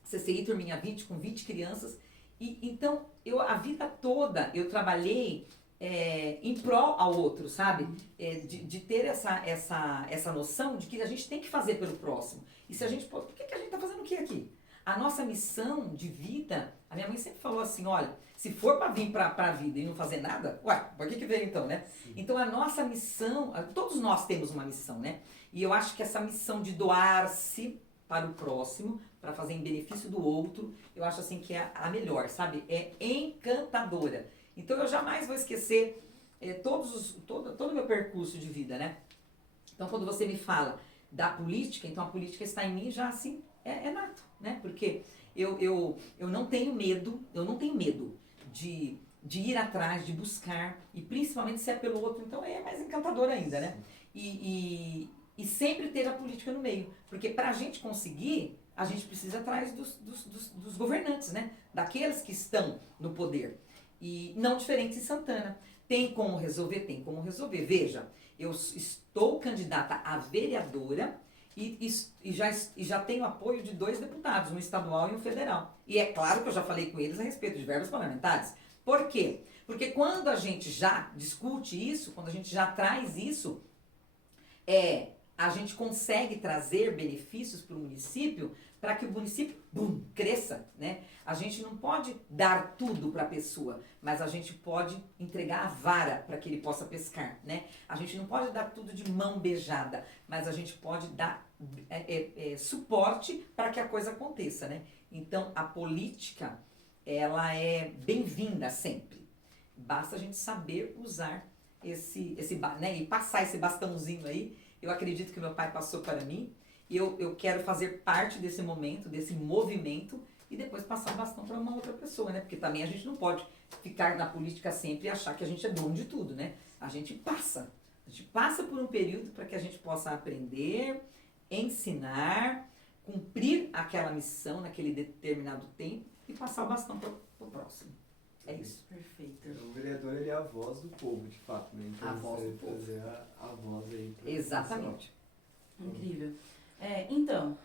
CCI Turminha 20 com 20 crianças, e então a vida toda eu trabalhei em prol ao outro, sabe? De ter essa noção de que a gente tem que fazer pelo próximo. E se a gente por que a gente está fazendo o que aqui? A nossa missão de vida, a minha mãe sempre falou assim, olha, se for para vir para a vida e não fazer nada, ué, por que veio então, né? Sim. Então a nossa missão, todos nós temos uma missão, né? E eu acho que essa missão de doar-se para o próximo, para fazer em benefício do outro, eu acho assim que é a melhor, sabe? É encantadora. Então eu jamais vou esquecer todo o meu percurso de vida, né? Então quando você me fala da política, então a política está em mim já assim, é nato, né? Porque eu não tenho medo, de ir atrás, de buscar, e principalmente se é pelo outro, então é mais encantador ainda, né? E sempre ter a política no meio, porque para a gente conseguir, a gente precisa atrás dos governantes, né? Daqueles que estão no poder. E não diferente em Santana. Tem como resolver? Tem como resolver. Veja, eu estou candidata a vereadora e já tenho apoio de 2 deputados, um estadual e um federal. E é claro que eu já falei com eles a respeito de verbas parlamentares. Por quê? Porque quando a gente já discute isso, quando a gente já traz isso, a gente consegue trazer benefícios para o município, para que o município, cresça, né? A gente não pode dar tudo para a pessoa, mas a gente pode entregar a vara para que ele possa pescar, né? A gente não pode dar tudo de mão beijada, mas a gente pode dar suporte para que a coisa aconteça, né? Então, a política, ela é bem-vinda sempre. Basta a gente saber usar né? E passar esse bastãozinho aí. Eu acredito que meu pai passou para mim. E eu quero fazer parte desse momento, desse movimento, e depois passar o bastão para uma outra pessoa, né? Porque também a gente não pode ficar na política sempre e achar que a gente é dono de tudo, né? A gente passa por um período para que a gente possa aprender, ensinar, cumprir aquela missão naquele determinado tempo e passar o bastão para o próximo. É isso. Perfeito. O vereador, ele é a voz do povo, de fato, né? Então, a voz do povo. Trazer a voz aí. Exatamente. Incrível. Então,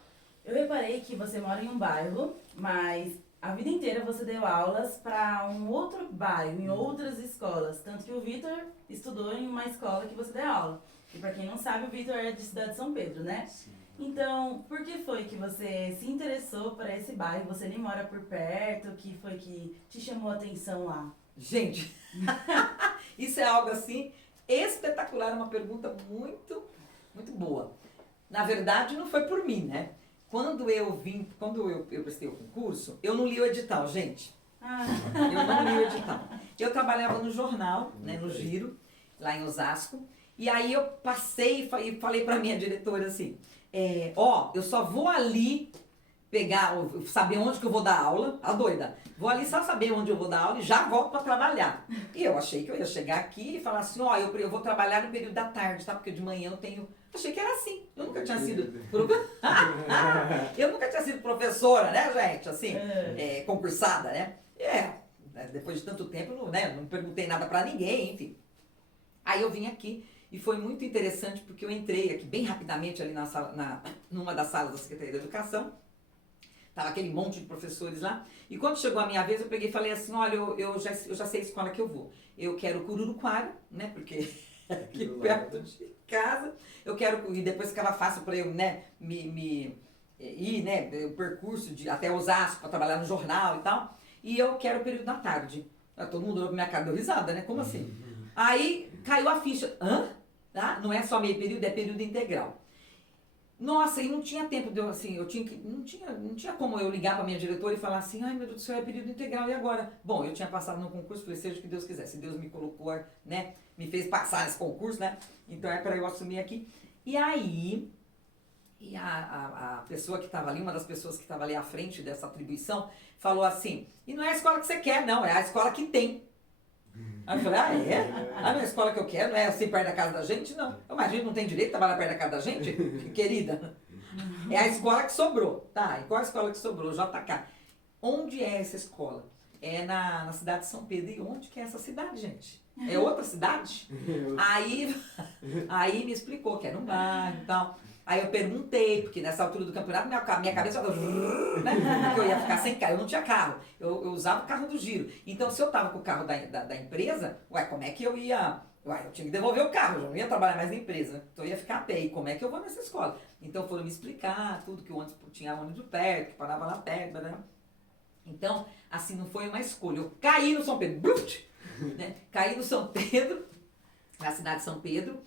eu reparei que você mora em um bairro, mas a vida inteira você deu aulas para um outro bairro, em outras escolas. Tanto que o Vitor estudou em uma escola que você deu aula. E para quem não sabe, o Vitor é de Cidade de São Pedro, né? Sim. Então, por que foi que você se interessou por esse bairro? Você nem mora por perto? O que foi que te chamou a atenção lá? Gente, isso é algo assim espetacular, uma pergunta muito, muito boa. Na verdade, não foi por mim, né? Quando eu prestei o concurso, eu não li o edital, gente. Eu não li o edital. Eu trabalhava no jornal, né, no Giro, lá em Osasco, e aí eu passei e falei pra minha diretora assim, eu só vou ali saber onde que eu vou dar aula, a doida. Vou ali só saber onde eu vou dar aula e já volto para trabalhar. E eu achei que eu ia chegar aqui e falar assim, eu vou trabalhar no período da tarde, tá? Porque de manhã eu tenho... Achei que era assim. Eu nunca tinha sido... eu nunca tinha sido professora, né, gente? Assim, concursada, né? Depois de tanto tempo, não perguntei nada para ninguém, enfim. Aí eu vim aqui e foi muito interessante porque eu entrei aqui bem rapidamente ali numa das salas da Secretaria da Educação. Tava aquele monte de professores lá. E quando chegou a minha vez, eu peguei e falei assim, olha, eu já sei a escola que eu vou. Eu quero Cururuquara, né, porque é aqui perto de casa. Eu quero, e depois ficava fácil para eu, né, ir, né, o percurso até Osasco, para trabalhar no jornal e tal. E eu quero o período da tarde. Todo mundo olhou pra minha cara, deu risada, né, como assim? Aí caiu a ficha, hã? Tá? Não é só meio período, é período integral. Nossa, e não tinha tempo de eu, assim, não tinha como eu ligar pra minha diretora e falar assim, ai meu Deus do céu, é período integral, e agora? Bom, eu tinha passado no concurso, falei, seja o que Deus quiser, se Deus me colocou, né, me fez passar nesse concurso, né, então é pra eu assumir aqui. E aí, a pessoa que estava ali, uma das pessoas que estava ali à frente dessa atribuição, falou assim, e não é a escola que você quer, não, é a escola que tem. Aí eu falei, ah, é? Ah, não é a escola que eu quero, não é assim perto da casa da gente? Não. Mas a gente não tem direito de trabalhar perto da casa da gente, querida. É a escola que sobrou. Tá, e qual a escola que sobrou? JK. Onde é essa escola? É na cidade de São Pedro. E onde que é essa cidade, gente? É outra cidade? Aí me explicou que era um bairro e tal. Aí eu perguntei, porque nessa altura do campeonato minha cabeça falou, né? Porque eu ia ficar sem carro, eu não tinha carro, eu usava o carro do giro. Então se eu tava com o carro da empresa, como é que eu ia? Eu tinha que devolver o carro, eu já não ia trabalhar mais na empresa, então eu ia ficar a pé. E como é que eu vou nessa escola? Então foram me explicar tudo, que o ônibus tinha ônibus perto, que parava lá perto, né? Então, assim, não foi uma escolha. Eu caí no São Pedro, né? Caí no São Pedro, na cidade de São Pedro,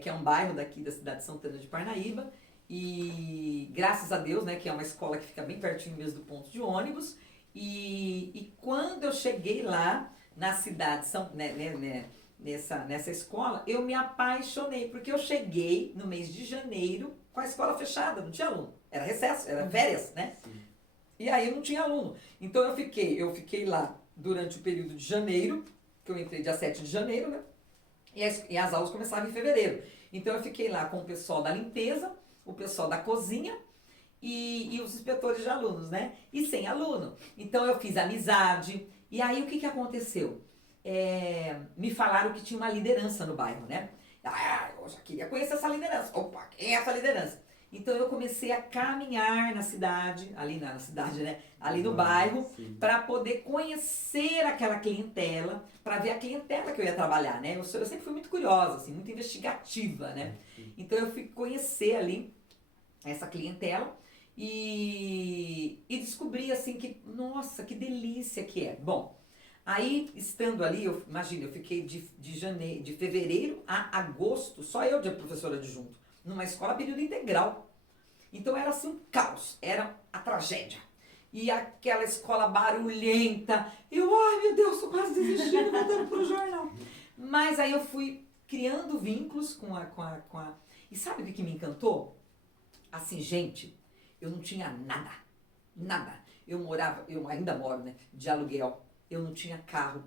que é um bairro daqui da cidade de Santana de Parnaíba, e graças a Deus, né, que é uma escola que fica bem pertinho mesmo do ponto de ônibus, e quando eu cheguei lá, na cidade, nessa escola, eu me apaixonei, porque eu cheguei no mês de janeiro com a escola fechada, não tinha aluno, era recesso, era férias, né? Sim. E aí não tinha aluno, então eu fiquei lá durante o período de janeiro, que eu entrei dia 7 de janeiro, né? E as aulas começavam em fevereiro. Então eu fiquei lá com o pessoal da limpeza, o pessoal da cozinha e os inspetores de alunos, né? E sem aluno. Então eu fiz amizade. E aí o que aconteceu? Me falaram que tinha uma liderança no bairro, né? Eu já queria conhecer essa liderança. Opa, quem é essa liderança? Então eu comecei a caminhar na cidade, ali na cidade, né? Ali no bairro, para poder conhecer aquela clientela, para ver a clientela que eu ia trabalhar, né? Eu sempre fui muito curiosa, assim, muito investigativa, né? Então eu fui conhecer ali essa clientela e descobri assim que, nossa, que delícia que é. Bom, aí estando ali, eu fiquei de fevereiro a agosto, só eu de professora adjunto, numa escola período integral. Então era assim um caos, era a tragédia. E aquela escola barulhenta. Ai meu Deus, tô quase desistindo, voltando pro jornal. Mas aí eu fui criando vínculos com a... E sabe o que me encantou? Assim, gente, eu não tinha nada. Eu ainda moro, né, de aluguel. Eu não tinha carro.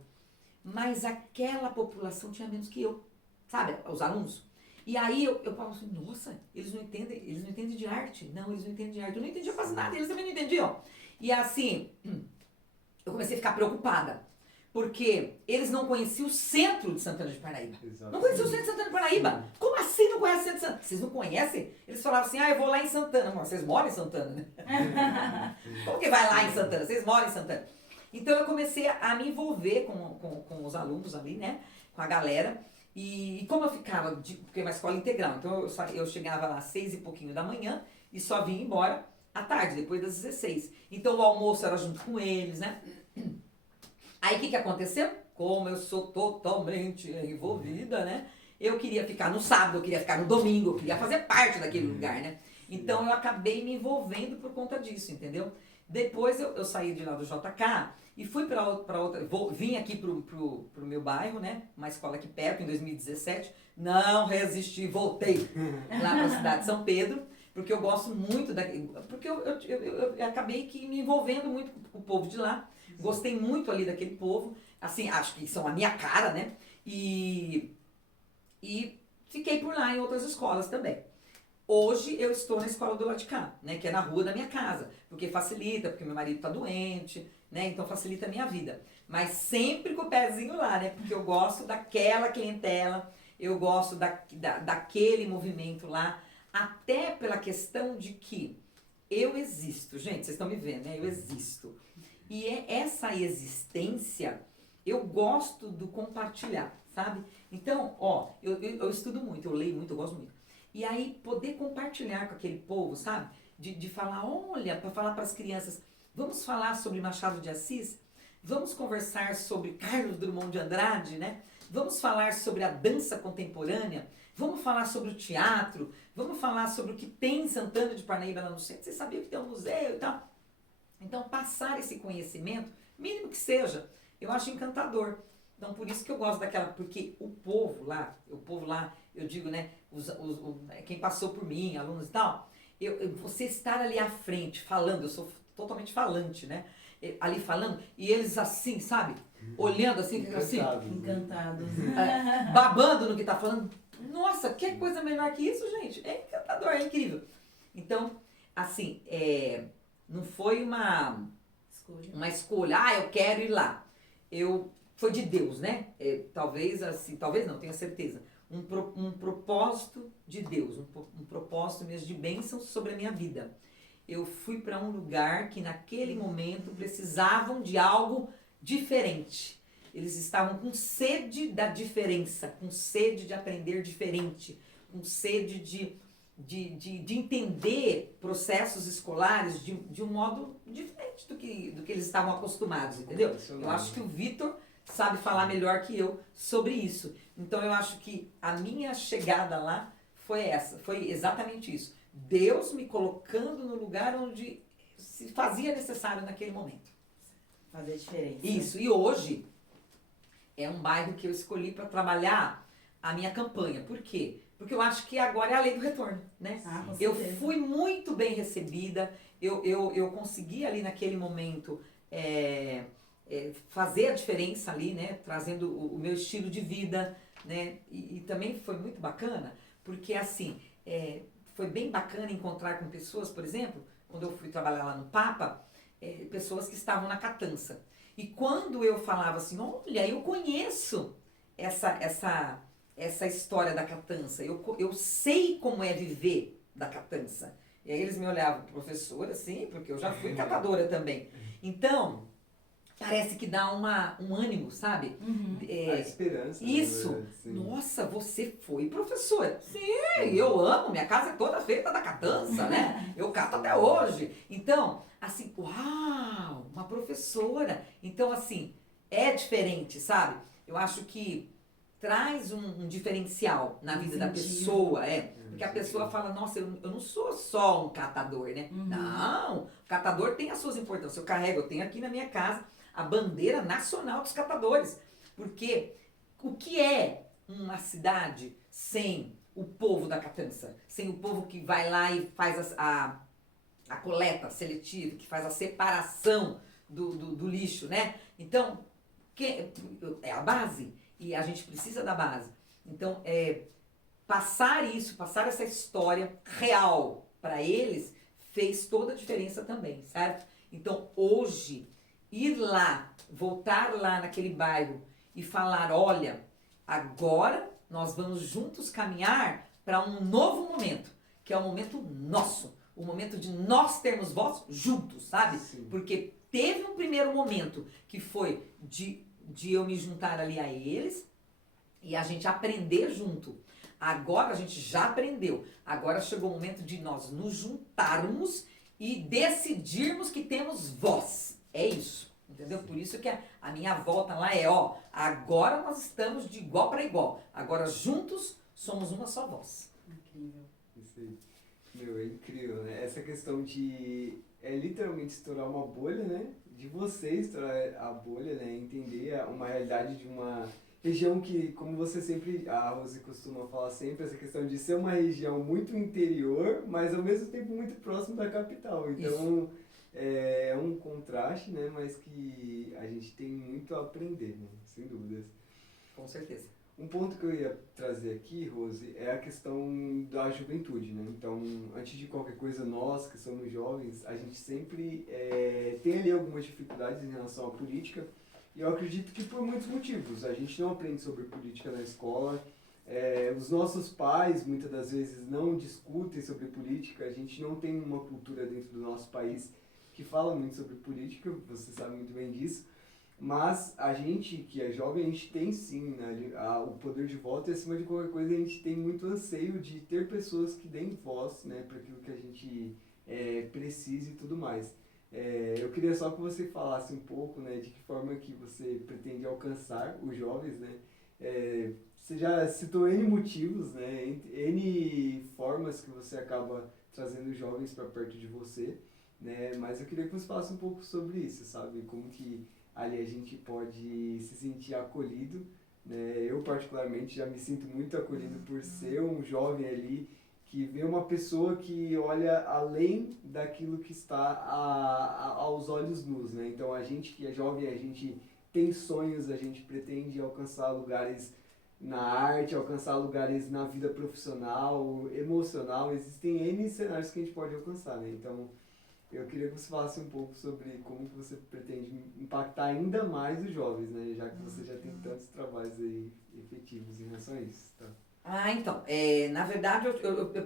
Mas aquela população tinha menos que eu. Sabe, os alunos. E aí eu falo assim, nossa, eles não entendem de arte. Não, eles não entendem de arte. Eu não entendia quase nada, eles também não entendiam. E assim, eu comecei a ficar preocupada. Porque eles não conheciam o centro de Santana de Parnaíba. Exatamente. Não conheciam o centro de Santana de Parnaíba. Como assim não conhecem o centro de Santana? Vocês não conhecem? Eles falavam assim, eu vou lá em Santana. Mas vocês moram em Santana, né? Como que vai lá em Santana? Vocês moram em Santana. Então eu comecei a me envolver com os alunos ali, né? Com a galera. E como eu ficava, porque é uma escola integral, então eu chegava lá às 6 e pouquinho da manhã e só vinha embora à tarde, depois das 16. Então o almoço era junto com eles, né? Aí o que aconteceu? Como eu sou totalmente envolvida, né? Eu queria ficar no sábado, eu queria ficar no domingo, eu queria fazer parte daquele lugar, né? Então eu acabei me envolvendo por conta disso, entendeu? Depois eu saí de lá do JK e fui para outra, vim aqui pro meu bairro, né? Uma escola aqui perto, em 2017. Não resisti, voltei lá para a cidade de São Pedro, porque eu gosto muito porque eu acabei que me envolvendo muito com o povo de lá. Gostei muito ali daquele povo, assim, acho que são a minha cara, né? E fiquei por lá em outras escolas também. Hoje eu estou na escola do lado de cá, né, que é na rua da minha casa, porque facilita, porque meu marido está doente, né, então facilita a minha vida. Mas sempre com o pezinho lá, né, porque eu gosto daquela clientela, eu gosto daquele movimento lá, até pela questão de que eu existo. Gente, vocês estão me vendo, né? Eu existo. E essa existência, eu gosto do compartilhar, sabe? Então, ó, eu estudo muito, eu leio muito, eu gosto muito. E aí, poder compartilhar com aquele povo, sabe? De falar, olha, para falar para as crianças, vamos falar sobre Machado de Assis? Vamos conversar sobre Carlos Drummond de Andrade, né? Vamos falar sobre a dança contemporânea? Vamos falar sobre o teatro? Vamos falar sobre o que tem em Santana de Parnaíba lá no centro? Vocês sabiam que tem um museu e tal? Então, passar esse conhecimento, mínimo que seja, eu acho encantador. Então, por isso que eu gosto daquela, porque o povo lá, eu digo, né, quem passou por mim, alunos e tal, você estar ali à frente, falando, eu sou totalmente falante, né, ali falando, e eles assim, sabe, olhando assim, Encantados. Babando no que tá falando. Nossa, que coisa melhor que isso, gente? É encantador, é incrível. Então, assim, não foi uma escolha, eu quero ir lá. Foi de Deus, né? Talvez assim, talvez não, tenho certeza. Um propósito de Deus, um propósito mesmo de bênção sobre a minha vida. Eu fui para um lugar que naquele momento precisavam de algo diferente. Eles estavam com sede da diferença, com sede de aprender diferente, com sede de entender processos escolares de um modo diferente do que eles estavam acostumados, entendeu? Eu acho que o Vitor sabe falar melhor que eu sobre isso. Então eu acho que a minha chegada lá foi exatamente isso. Deus me colocando no lugar onde se fazia necessário naquele momento. Fazer diferença. Isso, e hoje é um bairro que eu escolhi para trabalhar a minha campanha. Por quê? Porque eu acho que agora é a lei do retorno, né? Eu fui muito bem recebida, eu consegui ali naquele momento fazer a diferença ali, né? Trazendo o meu estilo de vida, né? E também foi muito bacana, porque assim, foi bem bacana encontrar com pessoas, por exemplo, quando eu fui trabalhar lá no Papa, pessoas que estavam na Catança. E quando eu falava assim, olha, eu conheço essa história da Catança, eu sei como é viver da Catança. E aí eles me olhavam, professora, sim, porque eu já fui catadora também. Então, parece que dá um ânimo, sabe? A esperança. Isso. Né? Nossa, você foi professora. Sim, eu amo, minha casa é toda feita da Catança, né? Eu cato até hoje. Então, assim, uau, uma professora. Então, assim, é diferente, sabe? Eu acho que traz um diferencial na vida da pessoa, porque a pessoa fala, nossa, eu não sou só um catador, né? Não, o catador tem as suas importâncias. Eu tenho aqui na minha casa a bandeira nacional dos catadores, porque o que é uma cidade sem o povo da Catança, sem o povo que vai lá e faz a coleta seletiva, que faz a separação do lixo, né? Então, é a base. E a gente precisa da base. Então, passar essa história real para eles, fez toda a diferença também, certo? Então, hoje, ir lá, voltar lá naquele bairro e falar, olha, agora nós vamos juntos caminhar para um novo momento, que é o momento nosso, o momento de nós termos voz juntos, sabe? Sim. Porque teve um primeiro momento que foi de eu me juntar ali a eles e a gente aprender junto. Agora a gente já aprendeu. Agora chegou o momento de nós nos juntarmos e decidirmos que temos voz. É isso, entendeu? Por isso que a minha volta lá agora nós estamos de igual para igual. Agora juntos somos uma só voz. Incrível. Isso aí. Meu, é incrível, né? Essa questão de literalmente estourar uma bolha, né? De você estourar a bolha, né? Entender uma realidade de uma região que, como você sempre, a Rose costuma falar sempre, essa questão de ser uma região muito interior, mas ao mesmo tempo muito próximo da capital. Então, é um contraste, né? Mas que a gente tem muito a aprender, né? Sem dúvidas. Com certeza. Um ponto que eu ia trazer aqui, Rose, é a questão da juventude, né? Então, antes de qualquer coisa, nós que somos jovens, a gente sempre tem ali algumas dificuldades em relação à política, e eu acredito que por muitos motivos. A gente não aprende sobre política na escola, Os nossos pais, muitas das vezes, não discutem sobre política, a gente não tem uma cultura dentro do nosso país que fala muito sobre política, você sabe muito bem disso, mas a gente que é jovem, a gente tem sim, né, o poder de voto e acima de qualquer coisa a gente tem muito anseio de ter pessoas que deem voz, né, para aquilo que a gente precisa e tudo mais. Eu queria só que você falasse um pouco, né, de que forma que você pretende alcançar os jovens, né, você já citou N motivos, né, N formas que você acaba trazendo os jovens para perto de você, né, mas eu queria que você falasse um pouco sobre isso, sabe, como que ali a gente pode se sentir acolhido, né, eu particularmente já me sinto muito acolhido por ser um jovem ali, que vê uma pessoa que olha além daquilo que está aos olhos nus, né, então a gente que é jovem, a gente tem sonhos, a gente pretende alcançar lugares na arte, alcançar lugares na vida profissional, emocional, existem N cenários que a gente pode alcançar, né? Então, eu queria que você falasse um pouco sobre como que você pretende impactar ainda mais os jovens, né? Já que você já tem tantos trabalhos aí efetivos em relação a isso, tá? Então, na verdade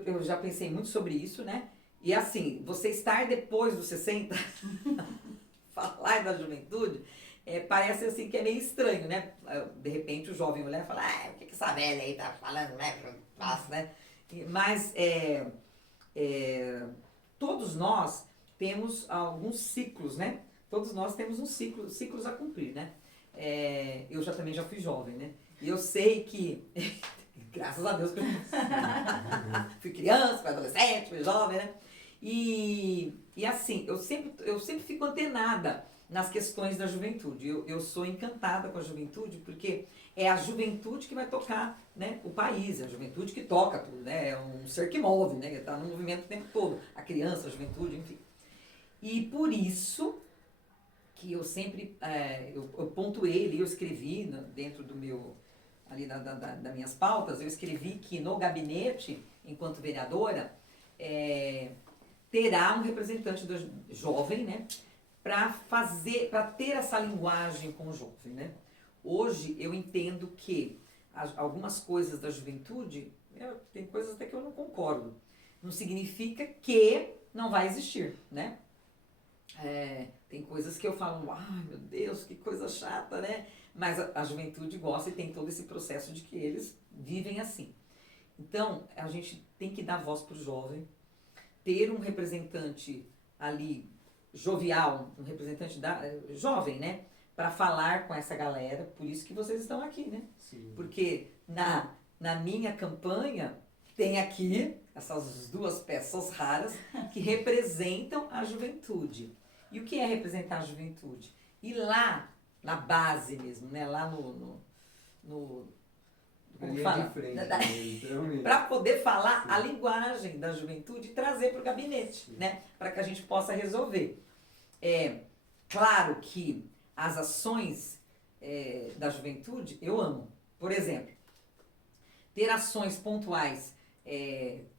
eu já pensei muito sobre isso, né? E assim, você estar depois dos 60, falar da juventude, parece assim que é meio estranho, né? De repente o jovem mulher fala, o que essa velha aí tá falando, né? Faço, né? Mas todos nós temos alguns ciclos, né? Todos nós temos ciclos a cumprir, né? Eu também já fui jovem, né? E eu sei que, graças a Deus que eu fui criança, fui adolescente, fui jovem, né? E assim, eu sempre fico antenada nas questões da juventude. Eu sou encantada com a juventude porque é a juventude que vai tocar, né, o país, é a juventude que toca tudo, né? É um ser que move, né? Está no movimento o tempo todo. A criança, a juventude, enfim. E por isso que eu sempre, eu pontuei ali, eu escrevi dentro do meu, ali das minhas pautas, eu escrevi que no gabinete, enquanto vereadora, terá um representante do jovem, né? Para ter essa linguagem com o jovem, né? Hoje eu entendo que algumas coisas da juventude, tem coisas até que eu não concordo. Não significa que não vai existir, né? Tem coisas que eu falo, ai meu Deus, que coisa chata, né? Mas a juventude gosta e tem todo esse processo de que eles vivem assim. Então, a gente tem que dar voz para o jovem, ter um representante ali jovial, um representante jovem, né? Para falar com essa galera, por isso que vocês estão aqui, né? Sim. Porque na minha campanha tem aqui essas duas peças raras que representam a juventude. E o que é representar a juventude? E lá, na base mesmo, né? Lá no como fala? Para poder falar a linguagem da juventude e trazer para o gabinete, né? Para que a gente possa resolver. Claro que as ações da juventude eu amo. Por exemplo, ter ações pontuais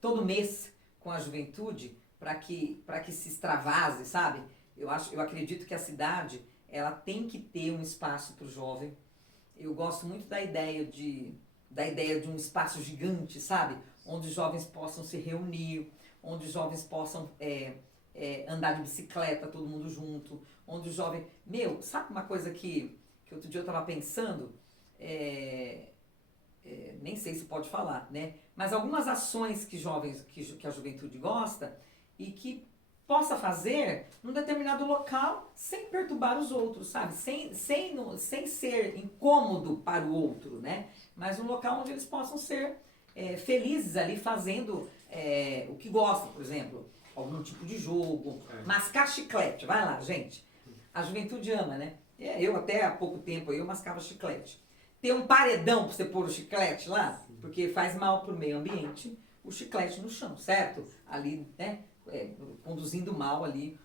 todo mês com a juventude para que se extravase, sabe? Eu acredito que a cidade ela tem que ter um espaço para o jovem. Eu gosto muito da ideia de um espaço gigante, sabe? Onde os jovens possam se reunir, onde os jovens possam andar de bicicleta, todo mundo junto, onde os jovens... sabe uma coisa que outro dia eu estava pensando? Nem sei se pode falar, né? Mas algumas ações que a juventude gosta e que possa fazer num determinado local sem perturbar os outros, sabe? Sem ser incômodo para o outro, né? Mas um local onde eles possam ser felizes ali fazendo o que gostam, por exemplo, algum tipo de jogo, mascar chiclete, vai lá, gente. A juventude ama, né? Eu até há pouco tempo eu mascava chiclete. Ter um paredão para você pôr o chiclete lá, porque faz mal para o meio ambiente o chiclete no chão, certo? Ali, né? Conduzindo mal ali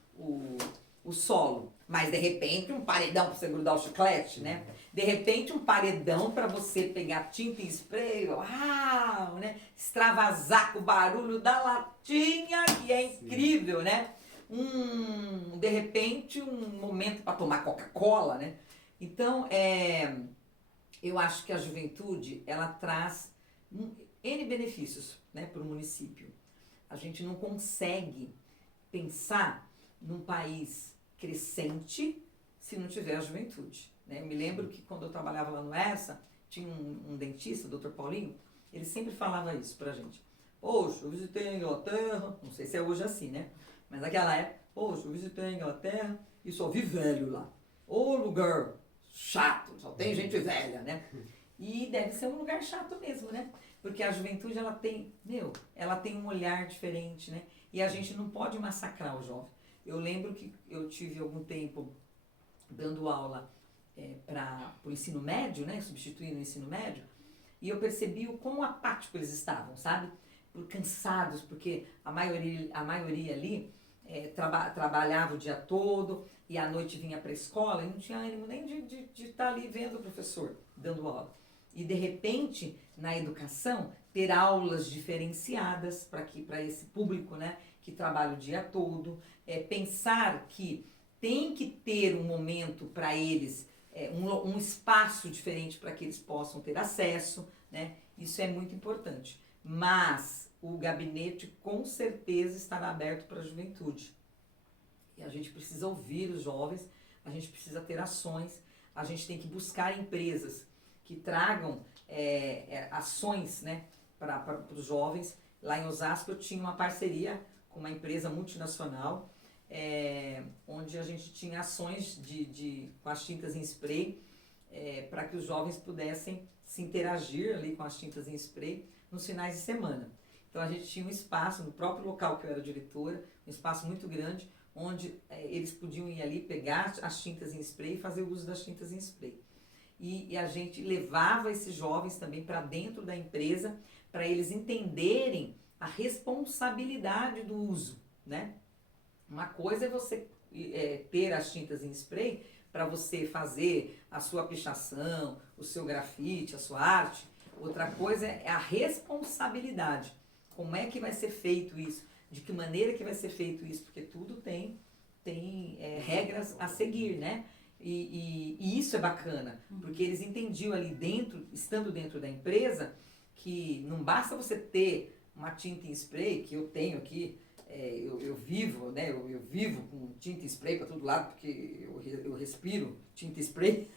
o solo. Mas de repente um paredão para você grudar o chiclete, né? De repente um paredão para você pegar tinta e spray, uau, né? Extravasar com o barulho da latinha, que é incrível, né? De repente um momento para tomar Coca-Cola, né? Então, eu acho que a juventude, ela traz N benefícios, né, para o município. A gente não consegue pensar num país crescente se não tiver a juventude, né? Eu me lembro que quando eu trabalhava lá no ERSA, tinha um dentista, o Dr. Paulinho, ele sempre falava isso pra gente. Poxa, eu visitei a Inglaterra, não sei se é hoje assim, né? Mas naquela época, poxa, eu visitei a Inglaterra e só vi velho lá. Ô lugar chato, só tem gente velha, né? E deve ser um lugar chato mesmo, né? Porque a juventude, ela tem um olhar diferente, né? E a gente não pode massacrar o jovem. Eu lembro que eu tive algum tempo dando aula para o ensino médio, né? Substituindo o ensino médio. E eu percebi o quão apático eles estavam, sabe? Cansados, porque a maioria ali trabalhava o dia todo e à noite vinha para a escola e não tinha ânimo nem de estar ali vendo o professor dando aula. E de repente, na educação, ter aulas diferenciadas para esse público, né, que trabalha o dia todo, pensar que tem que ter um momento para eles, um espaço diferente para que eles possam ter acesso, né? Isso é muito importante. Mas o gabinete com certeza estará aberto para a juventude. E a gente precisa ouvir os jovens, a gente precisa ter ações, a gente tem que buscar empresas que tragam ações, né, para os jovens. Lá em Osasco eu tinha uma parceria com uma empresa multinacional, onde a gente tinha ações com as tintas em spray, para que os jovens pudessem se interagir ali com as tintas em spray nos finais de semana. Então a gente tinha um espaço no próprio local que eu era diretora, um espaço muito grande, onde eles podiam ir ali pegar as tintas em spray e fazer o uso das tintas em spray. E a gente levava esses jovens também para dentro da empresa, para eles entenderem a responsabilidade do uso, né? Uma coisa é você ter as tintas em spray para você fazer a sua pichação, o seu grafite, a sua arte. Outra coisa é a responsabilidade. Como é que vai ser feito isso? De que maneira que vai ser feito isso? Porque tudo tem regras a seguir, né? E isso é bacana, porque eles entendiam ali dentro, estando dentro da empresa, que não basta você ter uma tinta em spray, que eu tenho aqui, eu vivo, né? Eu vivo com tinta em spray para todo lado, porque eu respiro tinta em spray.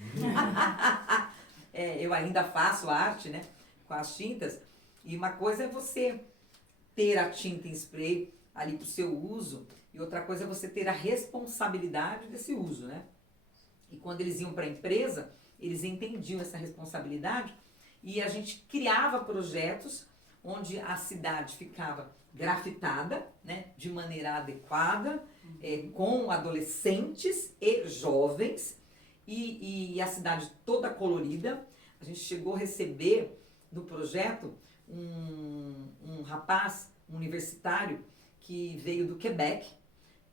Eu ainda faço arte, né, com as tintas. E uma coisa é você ter a tinta em spray ali para o seu uso, e outra coisa é você ter a responsabilidade desse uso, né? E quando eles iam para a empresa, eles entendiam essa responsabilidade e a gente criava projetos onde a cidade ficava grafitada, né, de maneira adequada, com adolescentes e jovens, e a cidade toda colorida. A gente chegou a receber no projeto um rapaz, um universitário, que veio do Quebec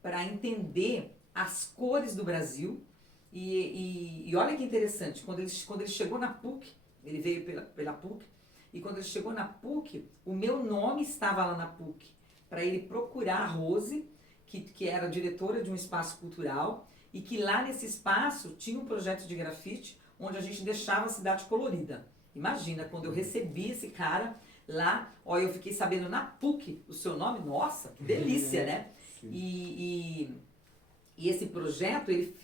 para entender as cores do Brasil. E olha que interessante, quando ele chegou na PUC, ele veio pela PUC, e quando ele chegou na PUC, o meu nome estava lá na PUC, para ele procurar a Rose, que era diretora de um espaço cultural, e que lá nesse espaço tinha um projeto de grafite, onde a gente deixava a cidade colorida. Imagina, quando eu recebi esse cara lá, eu fiquei sabendo na PUC o seu nome, nossa, que delícia, né? E esse projeto, ele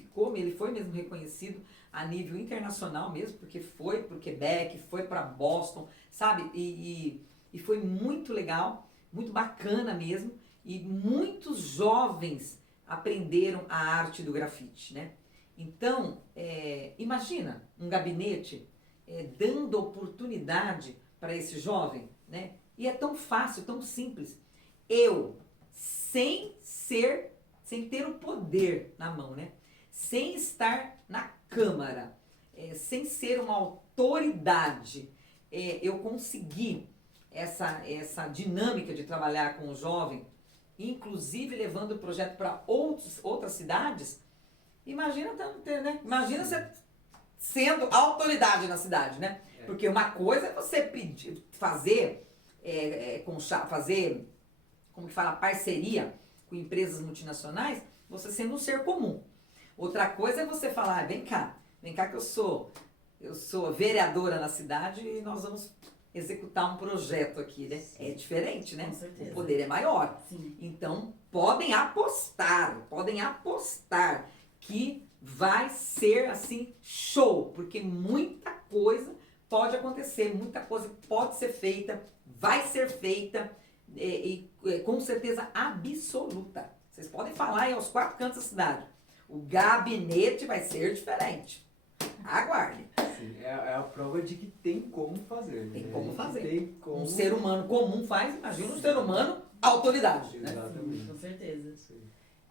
foi mesmo reconhecido a nível internacional mesmo, porque foi para o Quebec, foi para Boston, sabe? E foi muito legal, muito bacana mesmo, e muitos jovens aprenderam a arte do grafite, né? Então, imagina um gabinete dando oportunidade para esse jovem, né? E é tão fácil, tão simples. Eu, sem ter o poder na mão, né? Sem estar na Câmara, sem ser uma autoridade, eu consegui essa dinâmica de trabalhar com o jovem, inclusive levando o projeto para outras cidades. Imagina, né? Imagina você sendo autoridade na cidade, né? Porque uma coisa é você fazer, como que fala, parceria com empresas multinacionais, você sendo um ser comum. Outra coisa é você falar, vem cá que eu sou vereadora na cidade e nós vamos executar um projeto aqui, né? É diferente, né? Com certeza. O poder é maior. Sim. Então, podem apostar que vai ser assim show, porque muita coisa pode acontecer, muita coisa pode ser feita, vai ser feita com certeza absoluta. Vocês podem falar aí aos 4 cantos da cidade. O gabinete vai ser diferente. Aguarde. Sim, é a prova de que tem como fazer. Tem né? como A gente fazer. Tem como... Um ser humano comum faz, imagina um ser humano autoridade. Né? Exatamente. Com certeza. Sim.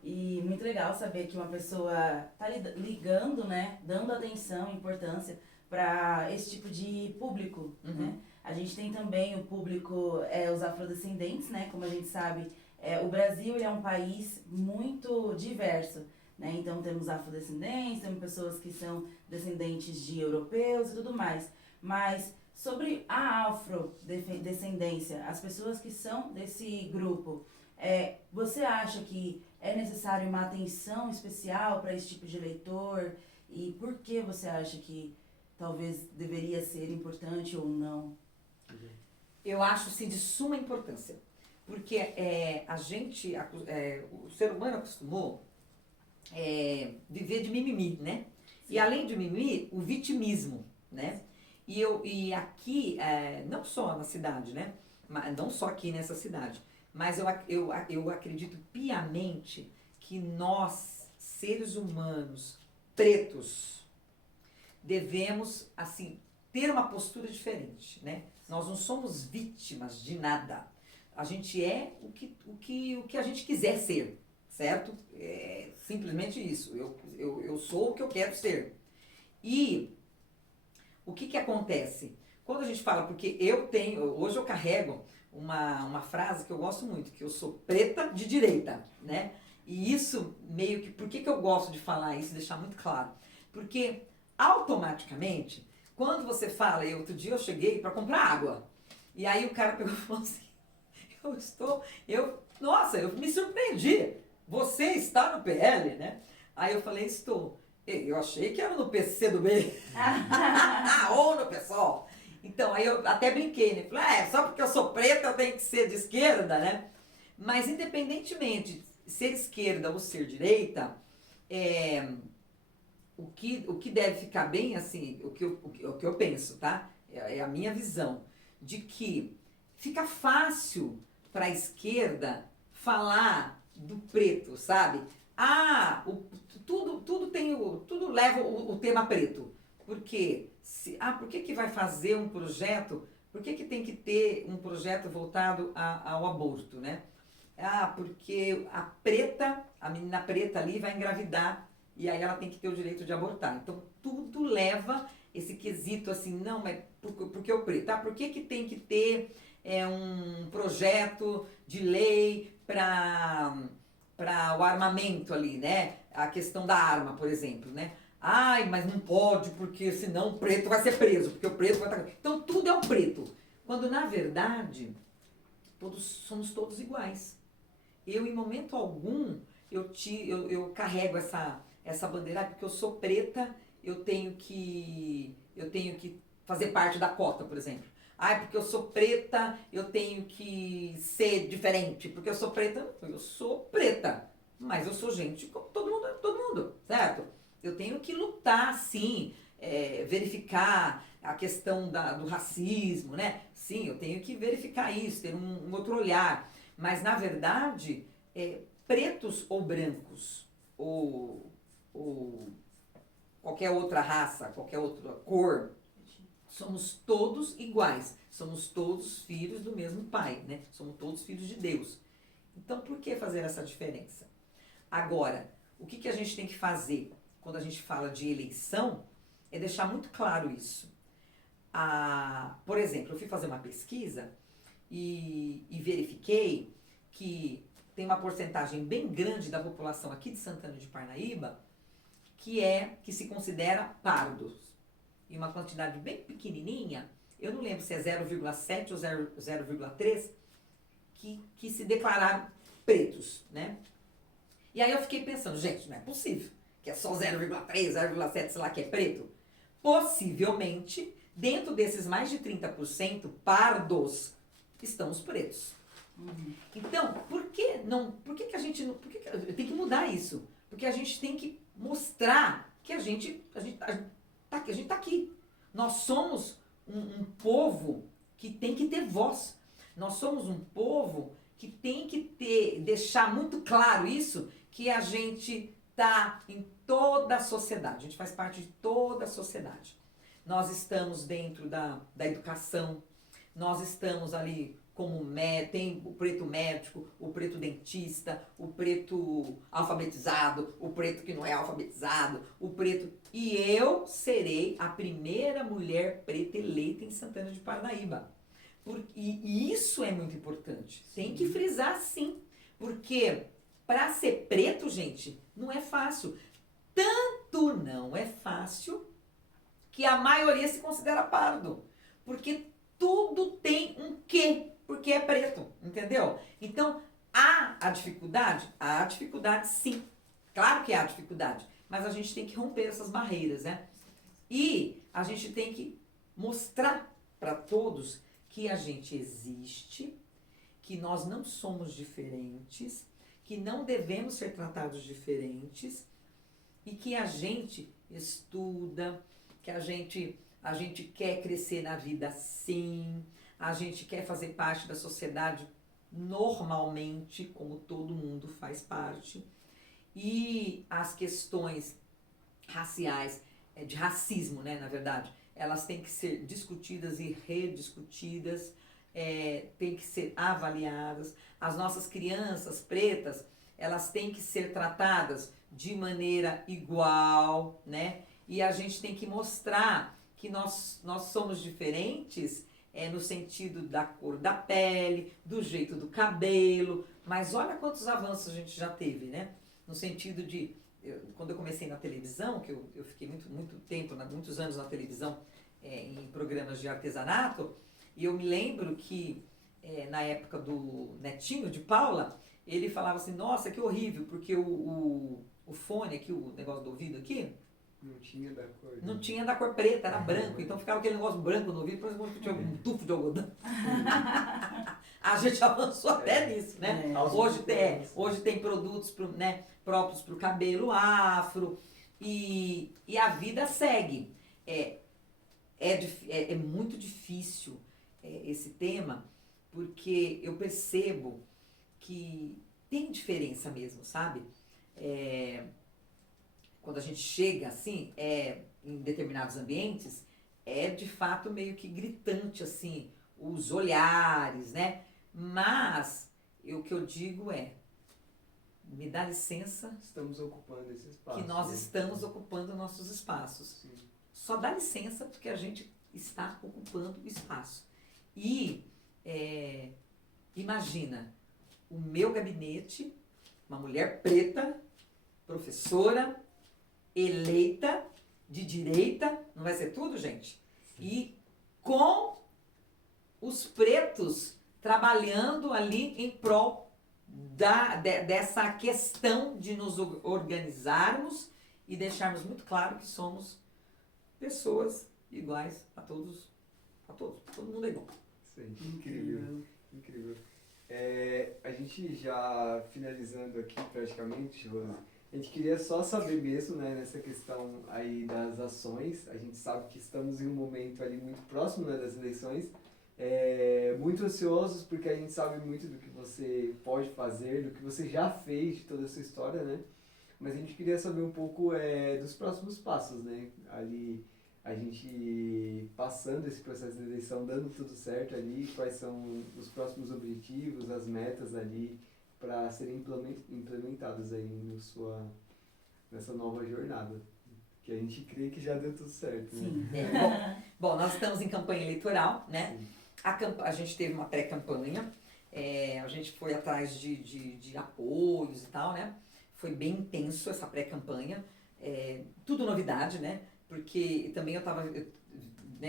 E muito legal saber que uma pessoa tá ligando, né, dando atenção, importância para esse tipo de público, né? A gente tem também o público, os afrodescendentes, né? Como a gente sabe, o Brasil ele é um país muito diverso, né? Então temos afrodescendentes, temos pessoas que são descendentes de europeus e tudo mais. Mas sobre a afrodescendência, as pessoas que são desse grupo, você acha que é necessário uma atenção especial para esse tipo de leitor? E por que você acha que talvez deveria ser importante ou não? Eu acho, sim, de suma importância. Porque o ser humano acostumou viver de mimimi, né? Sim. E além de mimimi, o vitimismo, né? E aqui, não só na cidade, né? Não só aqui nessa cidade, mas eu acredito piamente que nós, seres humanos pretos, devemos, assim, ter uma postura diferente, né? Nós não somos vítimas de nada. A gente é o que a gente quiser ser, certo? É simplesmente isso. Eu sou o que eu quero ser. E o que acontece? Quando a gente fala, porque hoje eu carrego uma frase que eu gosto muito, que eu sou preta de direita, né? E isso meio que, por que eu gosto de falar isso, deixar muito claro? Porque automaticamente, quando você fala, outro dia eu cheguei para comprar água, e aí o cara pegou e falou assim, nossa, eu me surpreendi, você está no PL, né? Aí eu falei, estou. Eu achei que era no PC do B. Ou no PSOL. Então, aí eu até brinquei, né? Falei, só porque eu sou preta eu tenho que ser de esquerda, né? Mas independentemente de ser esquerda ou ser direita, o que deve ficar bem, assim, o que eu penso, tá? É a minha visão, de que fica fácil para a esquerda falar do preto, sabe? Tudo leva o tema preto. Por quê? Por que vai fazer um projeto? Por que tem que ter um projeto voltado ao aborto, né? Porque a menina preta ali vai engravidar e aí ela tem que ter o direito de abortar. Então, tudo leva esse quesito assim, não, mas por que o preto? Por que tem que ter um projeto de lei para o armamento ali, né? A questão da arma, por exemplo, né? Mas não pode, porque senão o preto vai ser preso, porque o preto vai estar... Então, tudo é o preto. Quando, na verdade, somos todos iguais. Eu, em momento algum, eu carrego essa bandeira, porque eu sou preta, eu tenho que fazer parte da cota, por exemplo. Porque eu sou preta, eu tenho que ser diferente. Porque eu sou preta. Mas eu sou gente como todo mundo, certo? Eu tenho que lutar, sim, verificar a questão do racismo, né? Sim, eu tenho que verificar isso, ter um outro olhar. Mas, na verdade, pretos ou brancos, ou qualquer outra raça, qualquer outra cor, somos todos iguais. Somos todos filhos do mesmo Pai, né? Somos todos filhos de Deus. Então, por que fazer essa diferença? Agora, o que a gente tem que fazer quando a gente fala de eleição é deixar muito claro isso. Por exemplo, eu fui fazer uma pesquisa e verifiquei que tem uma porcentagem bem grande da população aqui de Santana de Parnaíba que se considera pardos. E uma quantidade bem pequenininha, eu não lembro se é 0,7 ou 0,3, que se declararam pretos, né? E aí eu fiquei pensando, gente, não é possível que é só 0,3, 0,7, sei lá, que é preto. Possivelmente Dentro desses mais de 30% pardos, estão os pretos. Então, por que não? Por que a gente não? Tem que mudar isso? Porque a gente tem que mostrar que a gente tá aqui. Nós somos um povo que tem que ter voz. Nós somos um povo que tem que deixar muito claro isso, que a gente tá em toda a sociedade. A gente faz parte de toda a sociedade. Nós estamos dentro da educação. Nós estamos ali como tem o preto médico, o preto dentista, o preto alfabetizado, o preto que não é alfabetizado, o preto... E eu serei a primeira mulher preta eleita em Santana de Parnaíba. E isso é muito importante. Tem que frisar sim. Porque para ser preto, gente, não é fácil. Tanto não é fácil que a maioria se considera pardo. Porque tudo tem um quê, porque é preto, entendeu? Então, há a dificuldade? Há a dificuldade, sim. Claro que há dificuldade, mas a gente tem que romper essas barreiras, né? E a gente tem que mostrar para todos que a gente existe, que nós não somos diferentes, que não devemos ser tratados diferentes e que a gente estuda, que a gente quer crescer na vida sim, a gente quer fazer parte da sociedade normalmente, como todo mundo faz parte. E as questões raciais, de racismo, né, na verdade, elas têm que ser discutidas e rediscutidas, têm que ser avaliadas. As nossas crianças pretas, elas têm que ser tratadas de maneira igual, né? E a gente tem que mostrar que nós somos diferentes no sentido da cor da pele, do jeito do cabelo, mas olha quantos avanços a gente já teve, né? No sentido de, quando eu comecei na televisão, que eu fiquei muito tempo, muitos anos na televisão, em programas de artesanato, e eu me lembro que na época do Netinho de Paula, ele falava assim, nossa, que horrível, porque o fone aqui, o negócio do ouvido aqui, não tinha da cor. Não tinha da cor preta, era branco. Então ficava aquele negócio branco no ouvido, parece que tinha um tufo de algodão. A gente avançou até nisso, né? Hoje tem produtos próprios para o cabelo afro. E a vida segue. É muito difícil esse tema, porque eu percebo que tem diferença mesmo, sabe? Quando a gente chega assim, em determinados ambientes, de fato meio que gritante, assim, os olhares, né? Mas o que eu digo me dá licença. Estamos ocupando esse espaço. Que nós estamos ocupando nossos espaços. Sim. Só dá licença porque a gente está ocupando o espaço. E imagina, o meu gabinete, uma mulher preta, professora, eleita, de direita, não vai ser tudo, gente? E com os pretos trabalhando ali em prol dessa questão de nos organizarmos e deixarmos muito claro que somos pessoas iguais a todos, todo mundo é igual. Sim, incrível. A gente já finalizando aqui praticamente, Rose, a gente queria só saber mesmo, né, nessa questão aí das ações, a gente sabe que estamos em um momento ali muito próximo, né, das eleições, muito ansiosos porque a gente sabe muito do que você pode fazer, do que você já fez de toda a sua história, né, mas a gente queria saber um pouco dos próximos passos, né, ali a gente passando esse processo de eleição, dando tudo certo ali, quais são os próximos objetivos, as metas ali, para serem implementados aí nessa nova jornada. Que a gente crê que já deu tudo certo. Sim. Né? Bom, nós estamos em campanha eleitoral, né? A gente teve uma pré-campanha, a gente foi atrás de apoios e tal, né? Foi bem intenso essa pré-campanha, tudo novidade, né? Porque também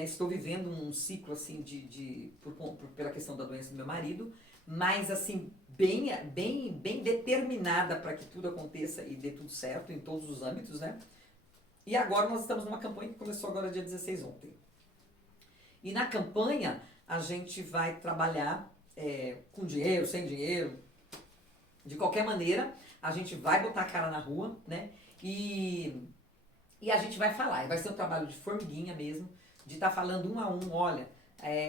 estou vivendo um ciclo assim pela questão da doença do meu marido, mas assim bem determinada para que tudo aconteça e dê tudo certo em todos os âmbitos, né? E agora nós estamos numa campanha que começou agora dia 16 ontem. E na campanha, a gente vai trabalhar com dinheiro, sem dinheiro, de qualquer maneira, a gente vai botar a cara na rua, né? E a gente vai falar, vai ser um trabalho de formiguinha mesmo, de estar falando um a um, olha,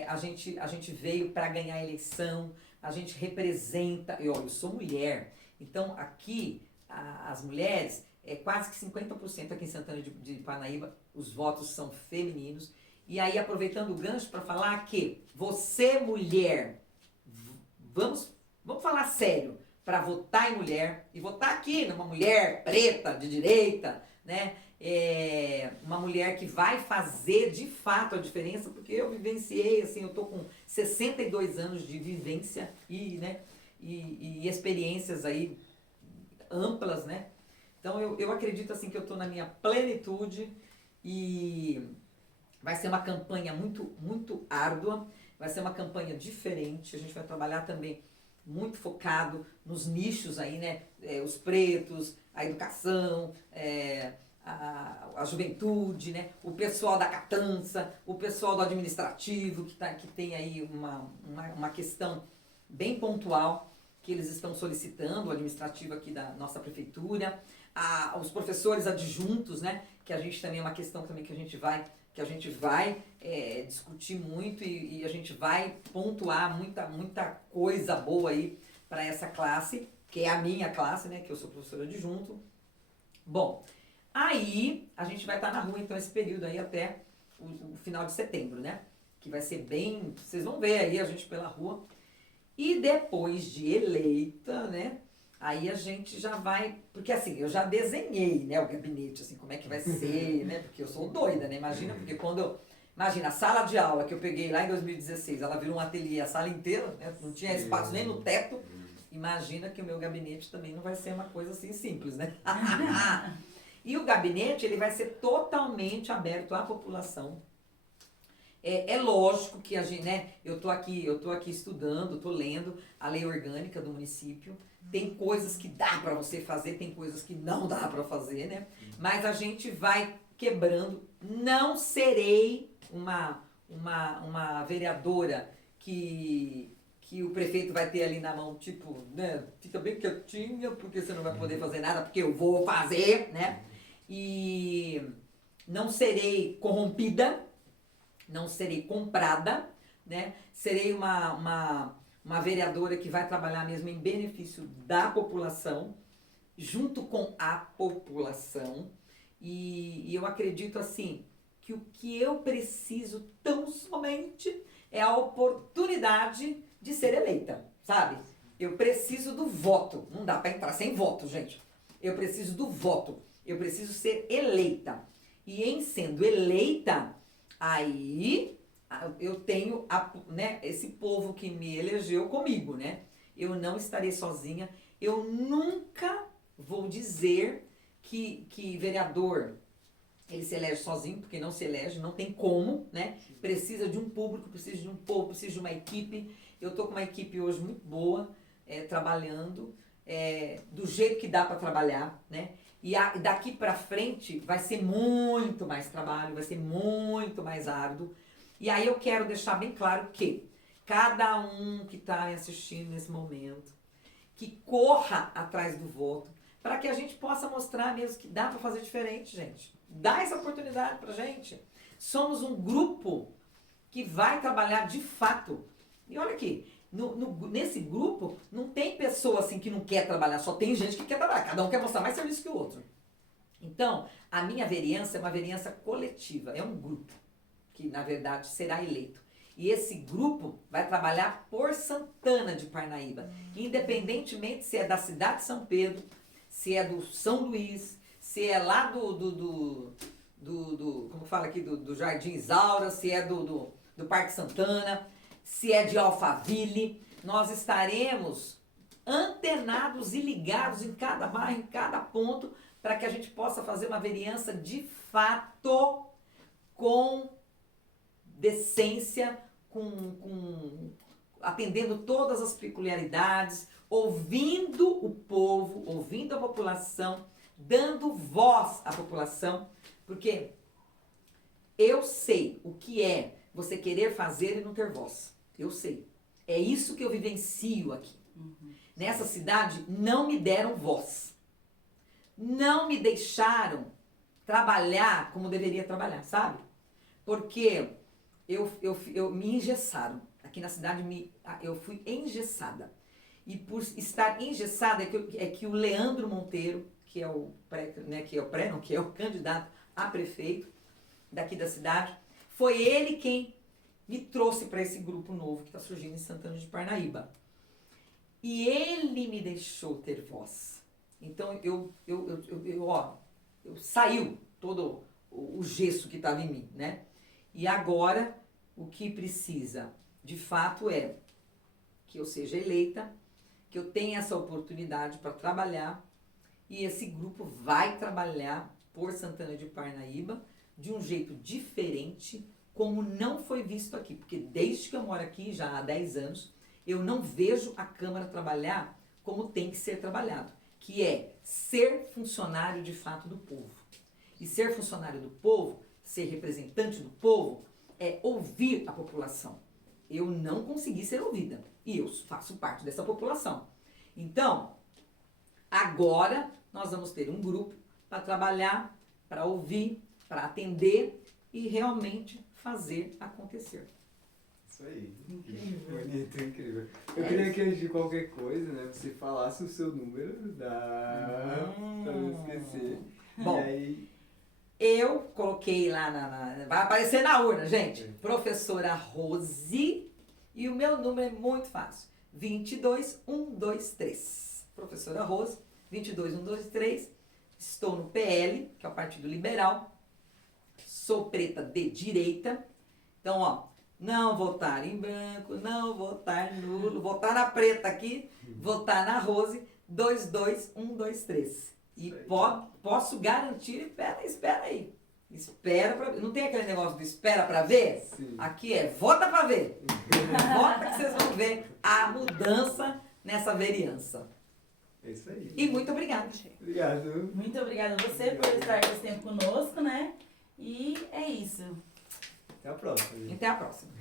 a gente veio para ganhar a eleição, a gente representa, eu sou mulher, então aqui as mulheres, quase que 50% aqui em Santana de Parnaíba, os votos são femininos, e aí aproveitando o gancho para falar que você mulher, vamos falar sério, para votar em mulher, e votar aqui numa mulher preta, de direita, né? Uma mulher que vai fazer de fato a diferença, porque eu vivenciei, assim, eu tô com 62 anos de vivência e experiências aí amplas, né? Então eu acredito assim que eu tô na minha plenitude e vai ser uma campanha muito, muito árdua, vai ser uma campanha diferente, a gente vai trabalhar também muito focado nos nichos aí, né? Os pretos, a educação, a juventude, né? O pessoal da catança, o pessoal do administrativo, que tem aí uma questão bem pontual que eles estão solicitando, o administrativo aqui da nossa prefeitura, os professores adjuntos, né? Que a gente também é uma questão também que a gente vai discutir muito e a gente vai pontuar muita coisa boa aí para essa classe, que é a minha classe, né? Que eu sou professora adjunto. Bom, aí a gente vai estar na rua então esse período aí até o final de setembro, né? Que vai ser bem, vocês vão ver aí a gente pela rua. E depois de eleita, né? Aí a gente já vai, porque assim, eu já desenhei, né, o gabinete, assim, como é que vai ser, né, porque eu sou doida, né, imagina, porque imagina, a sala de aula que eu peguei lá em 2016, ela virou um ateliê, a sala inteira, né, não tinha espaço nem no teto, imagina que o meu gabinete também não vai ser uma coisa assim simples, né. E o gabinete, ele vai ser totalmente aberto à população. É lógico que a gente, né, eu tô aqui estudando, tô lendo a lei orgânica do município. Tem coisas que dá para você fazer, tem coisas que não dá para fazer, né? Mas a gente vai quebrando. Não serei uma vereadora que o prefeito vai ter ali na mão, tipo, né, fica bem quietinha, porque você não vai poder fazer nada, porque eu vou fazer, né? E não serei corrompida, não serei comprada, né? Serei uma vereadora que vai trabalhar mesmo em benefício da população, junto com a população. E eu acredito assim, que o que eu preciso tão somente é a oportunidade de ser eleita, sabe? Eu preciso do voto. Não dá para entrar sem voto, gente. Eu preciso do voto. Eu preciso ser eleita. E em sendo eleita, aí eu tenho né, esse povo que me elegeu comigo, né? Eu não estarei sozinha. Eu nunca vou dizer que vereador ele se elege sozinho, porque não se elege, não tem como, né? Precisa de um público, precisa de um povo, precisa de uma equipe. Eu tô com uma equipe hoje muito boa, trabalhando do jeito que dá para trabalhar, né? E daqui para frente vai ser muito mais trabalho, vai ser muito mais árduo. E aí eu quero deixar bem claro que cada um que está me assistindo nesse momento, que corra atrás do voto, para que a gente possa mostrar mesmo que dá para fazer diferente, gente. Dá essa oportunidade pra gente. Somos um grupo que vai trabalhar de fato. E olha aqui, nesse grupo não tem pessoa assim que não quer trabalhar, só tem gente que quer trabalhar. Cada um quer mostrar mais serviço que o outro. Então, a minha vereança é uma vereança coletiva, é um grupo que, na verdade, será eleito. E esse grupo vai trabalhar por Santana de Parnaíba, independentemente se é da cidade de São Pedro, se é do São Luís, se é lá como fala aqui, do Jardim Isaura, se é do Parque Santana, se é de Alphaville. Nós estaremos antenados e ligados em cada bairro, em cada ponto, para que a gente possa fazer uma vereança de fato com decência, atendendo todas as peculiaridades, ouvindo o povo, ouvindo a população, dando voz à população, porque eu sei o que é você querer fazer e não ter voz. Eu sei. É isso que eu vivencio aqui. Nessa cidade, não me deram voz. Não me deixaram trabalhar como deveria trabalhar, sabe? Porque eu me engessaram. Aqui na cidade, eu fui engessada. E por estar engessada é que o Leandro Monteiro, que é o candidato a prefeito daqui da cidade, foi ele quem me trouxe para esse grupo novo que está surgindo em Santana de Parnaíba. E ele me deixou ter voz. Então, saiu todo o gesso que estava em mim, né? E agora, o que precisa, de fato, é que eu seja eleita, que eu tenha essa oportunidade para trabalhar, e esse grupo vai trabalhar por Santana de Parnaíba de um jeito diferente, como não foi visto aqui. Porque desde que eu moro aqui, já há 10 anos, eu não vejo a Câmara trabalhar como tem que ser trabalhado, que é ser funcionário de fato do povo. E ser funcionário do povo, ser representante do povo, é ouvir a população. Eu não consegui ser ouvida e eu faço parte dessa população. Então, agora nós vamos ter um grupo para trabalhar, para ouvir, para atender e realmente fazer acontecer. Isso aí. Incrível. Bonito, incrível. Eu queria que antes de qualquer coisa, né, você falasse o seu número pra não esquecer. Bom, e aí... eu coloquei lá vai aparecer na urna, gente. Professora Rose. E o meu número é muito fácil. 22123. Professora Rose, 22123. Estou no PL, que é o Partido Liberal. Sou preta de direita. Então, ó, não votar em branco, não votar nulo, votar na preta aqui, votar na Rose, 22123. E posso garantir, espera aí. Espera pra ver. Não tem aquele negócio do espera pra ver? Sim. Aqui é vota pra ver. Vota que vocês vão ver a mudança nessa vereança. É isso aí. E muito obrigada. Obrigado. Muito obrigada a você por estar esse tempo conosco, né? E é isso. Até a próxima. Até a próxima.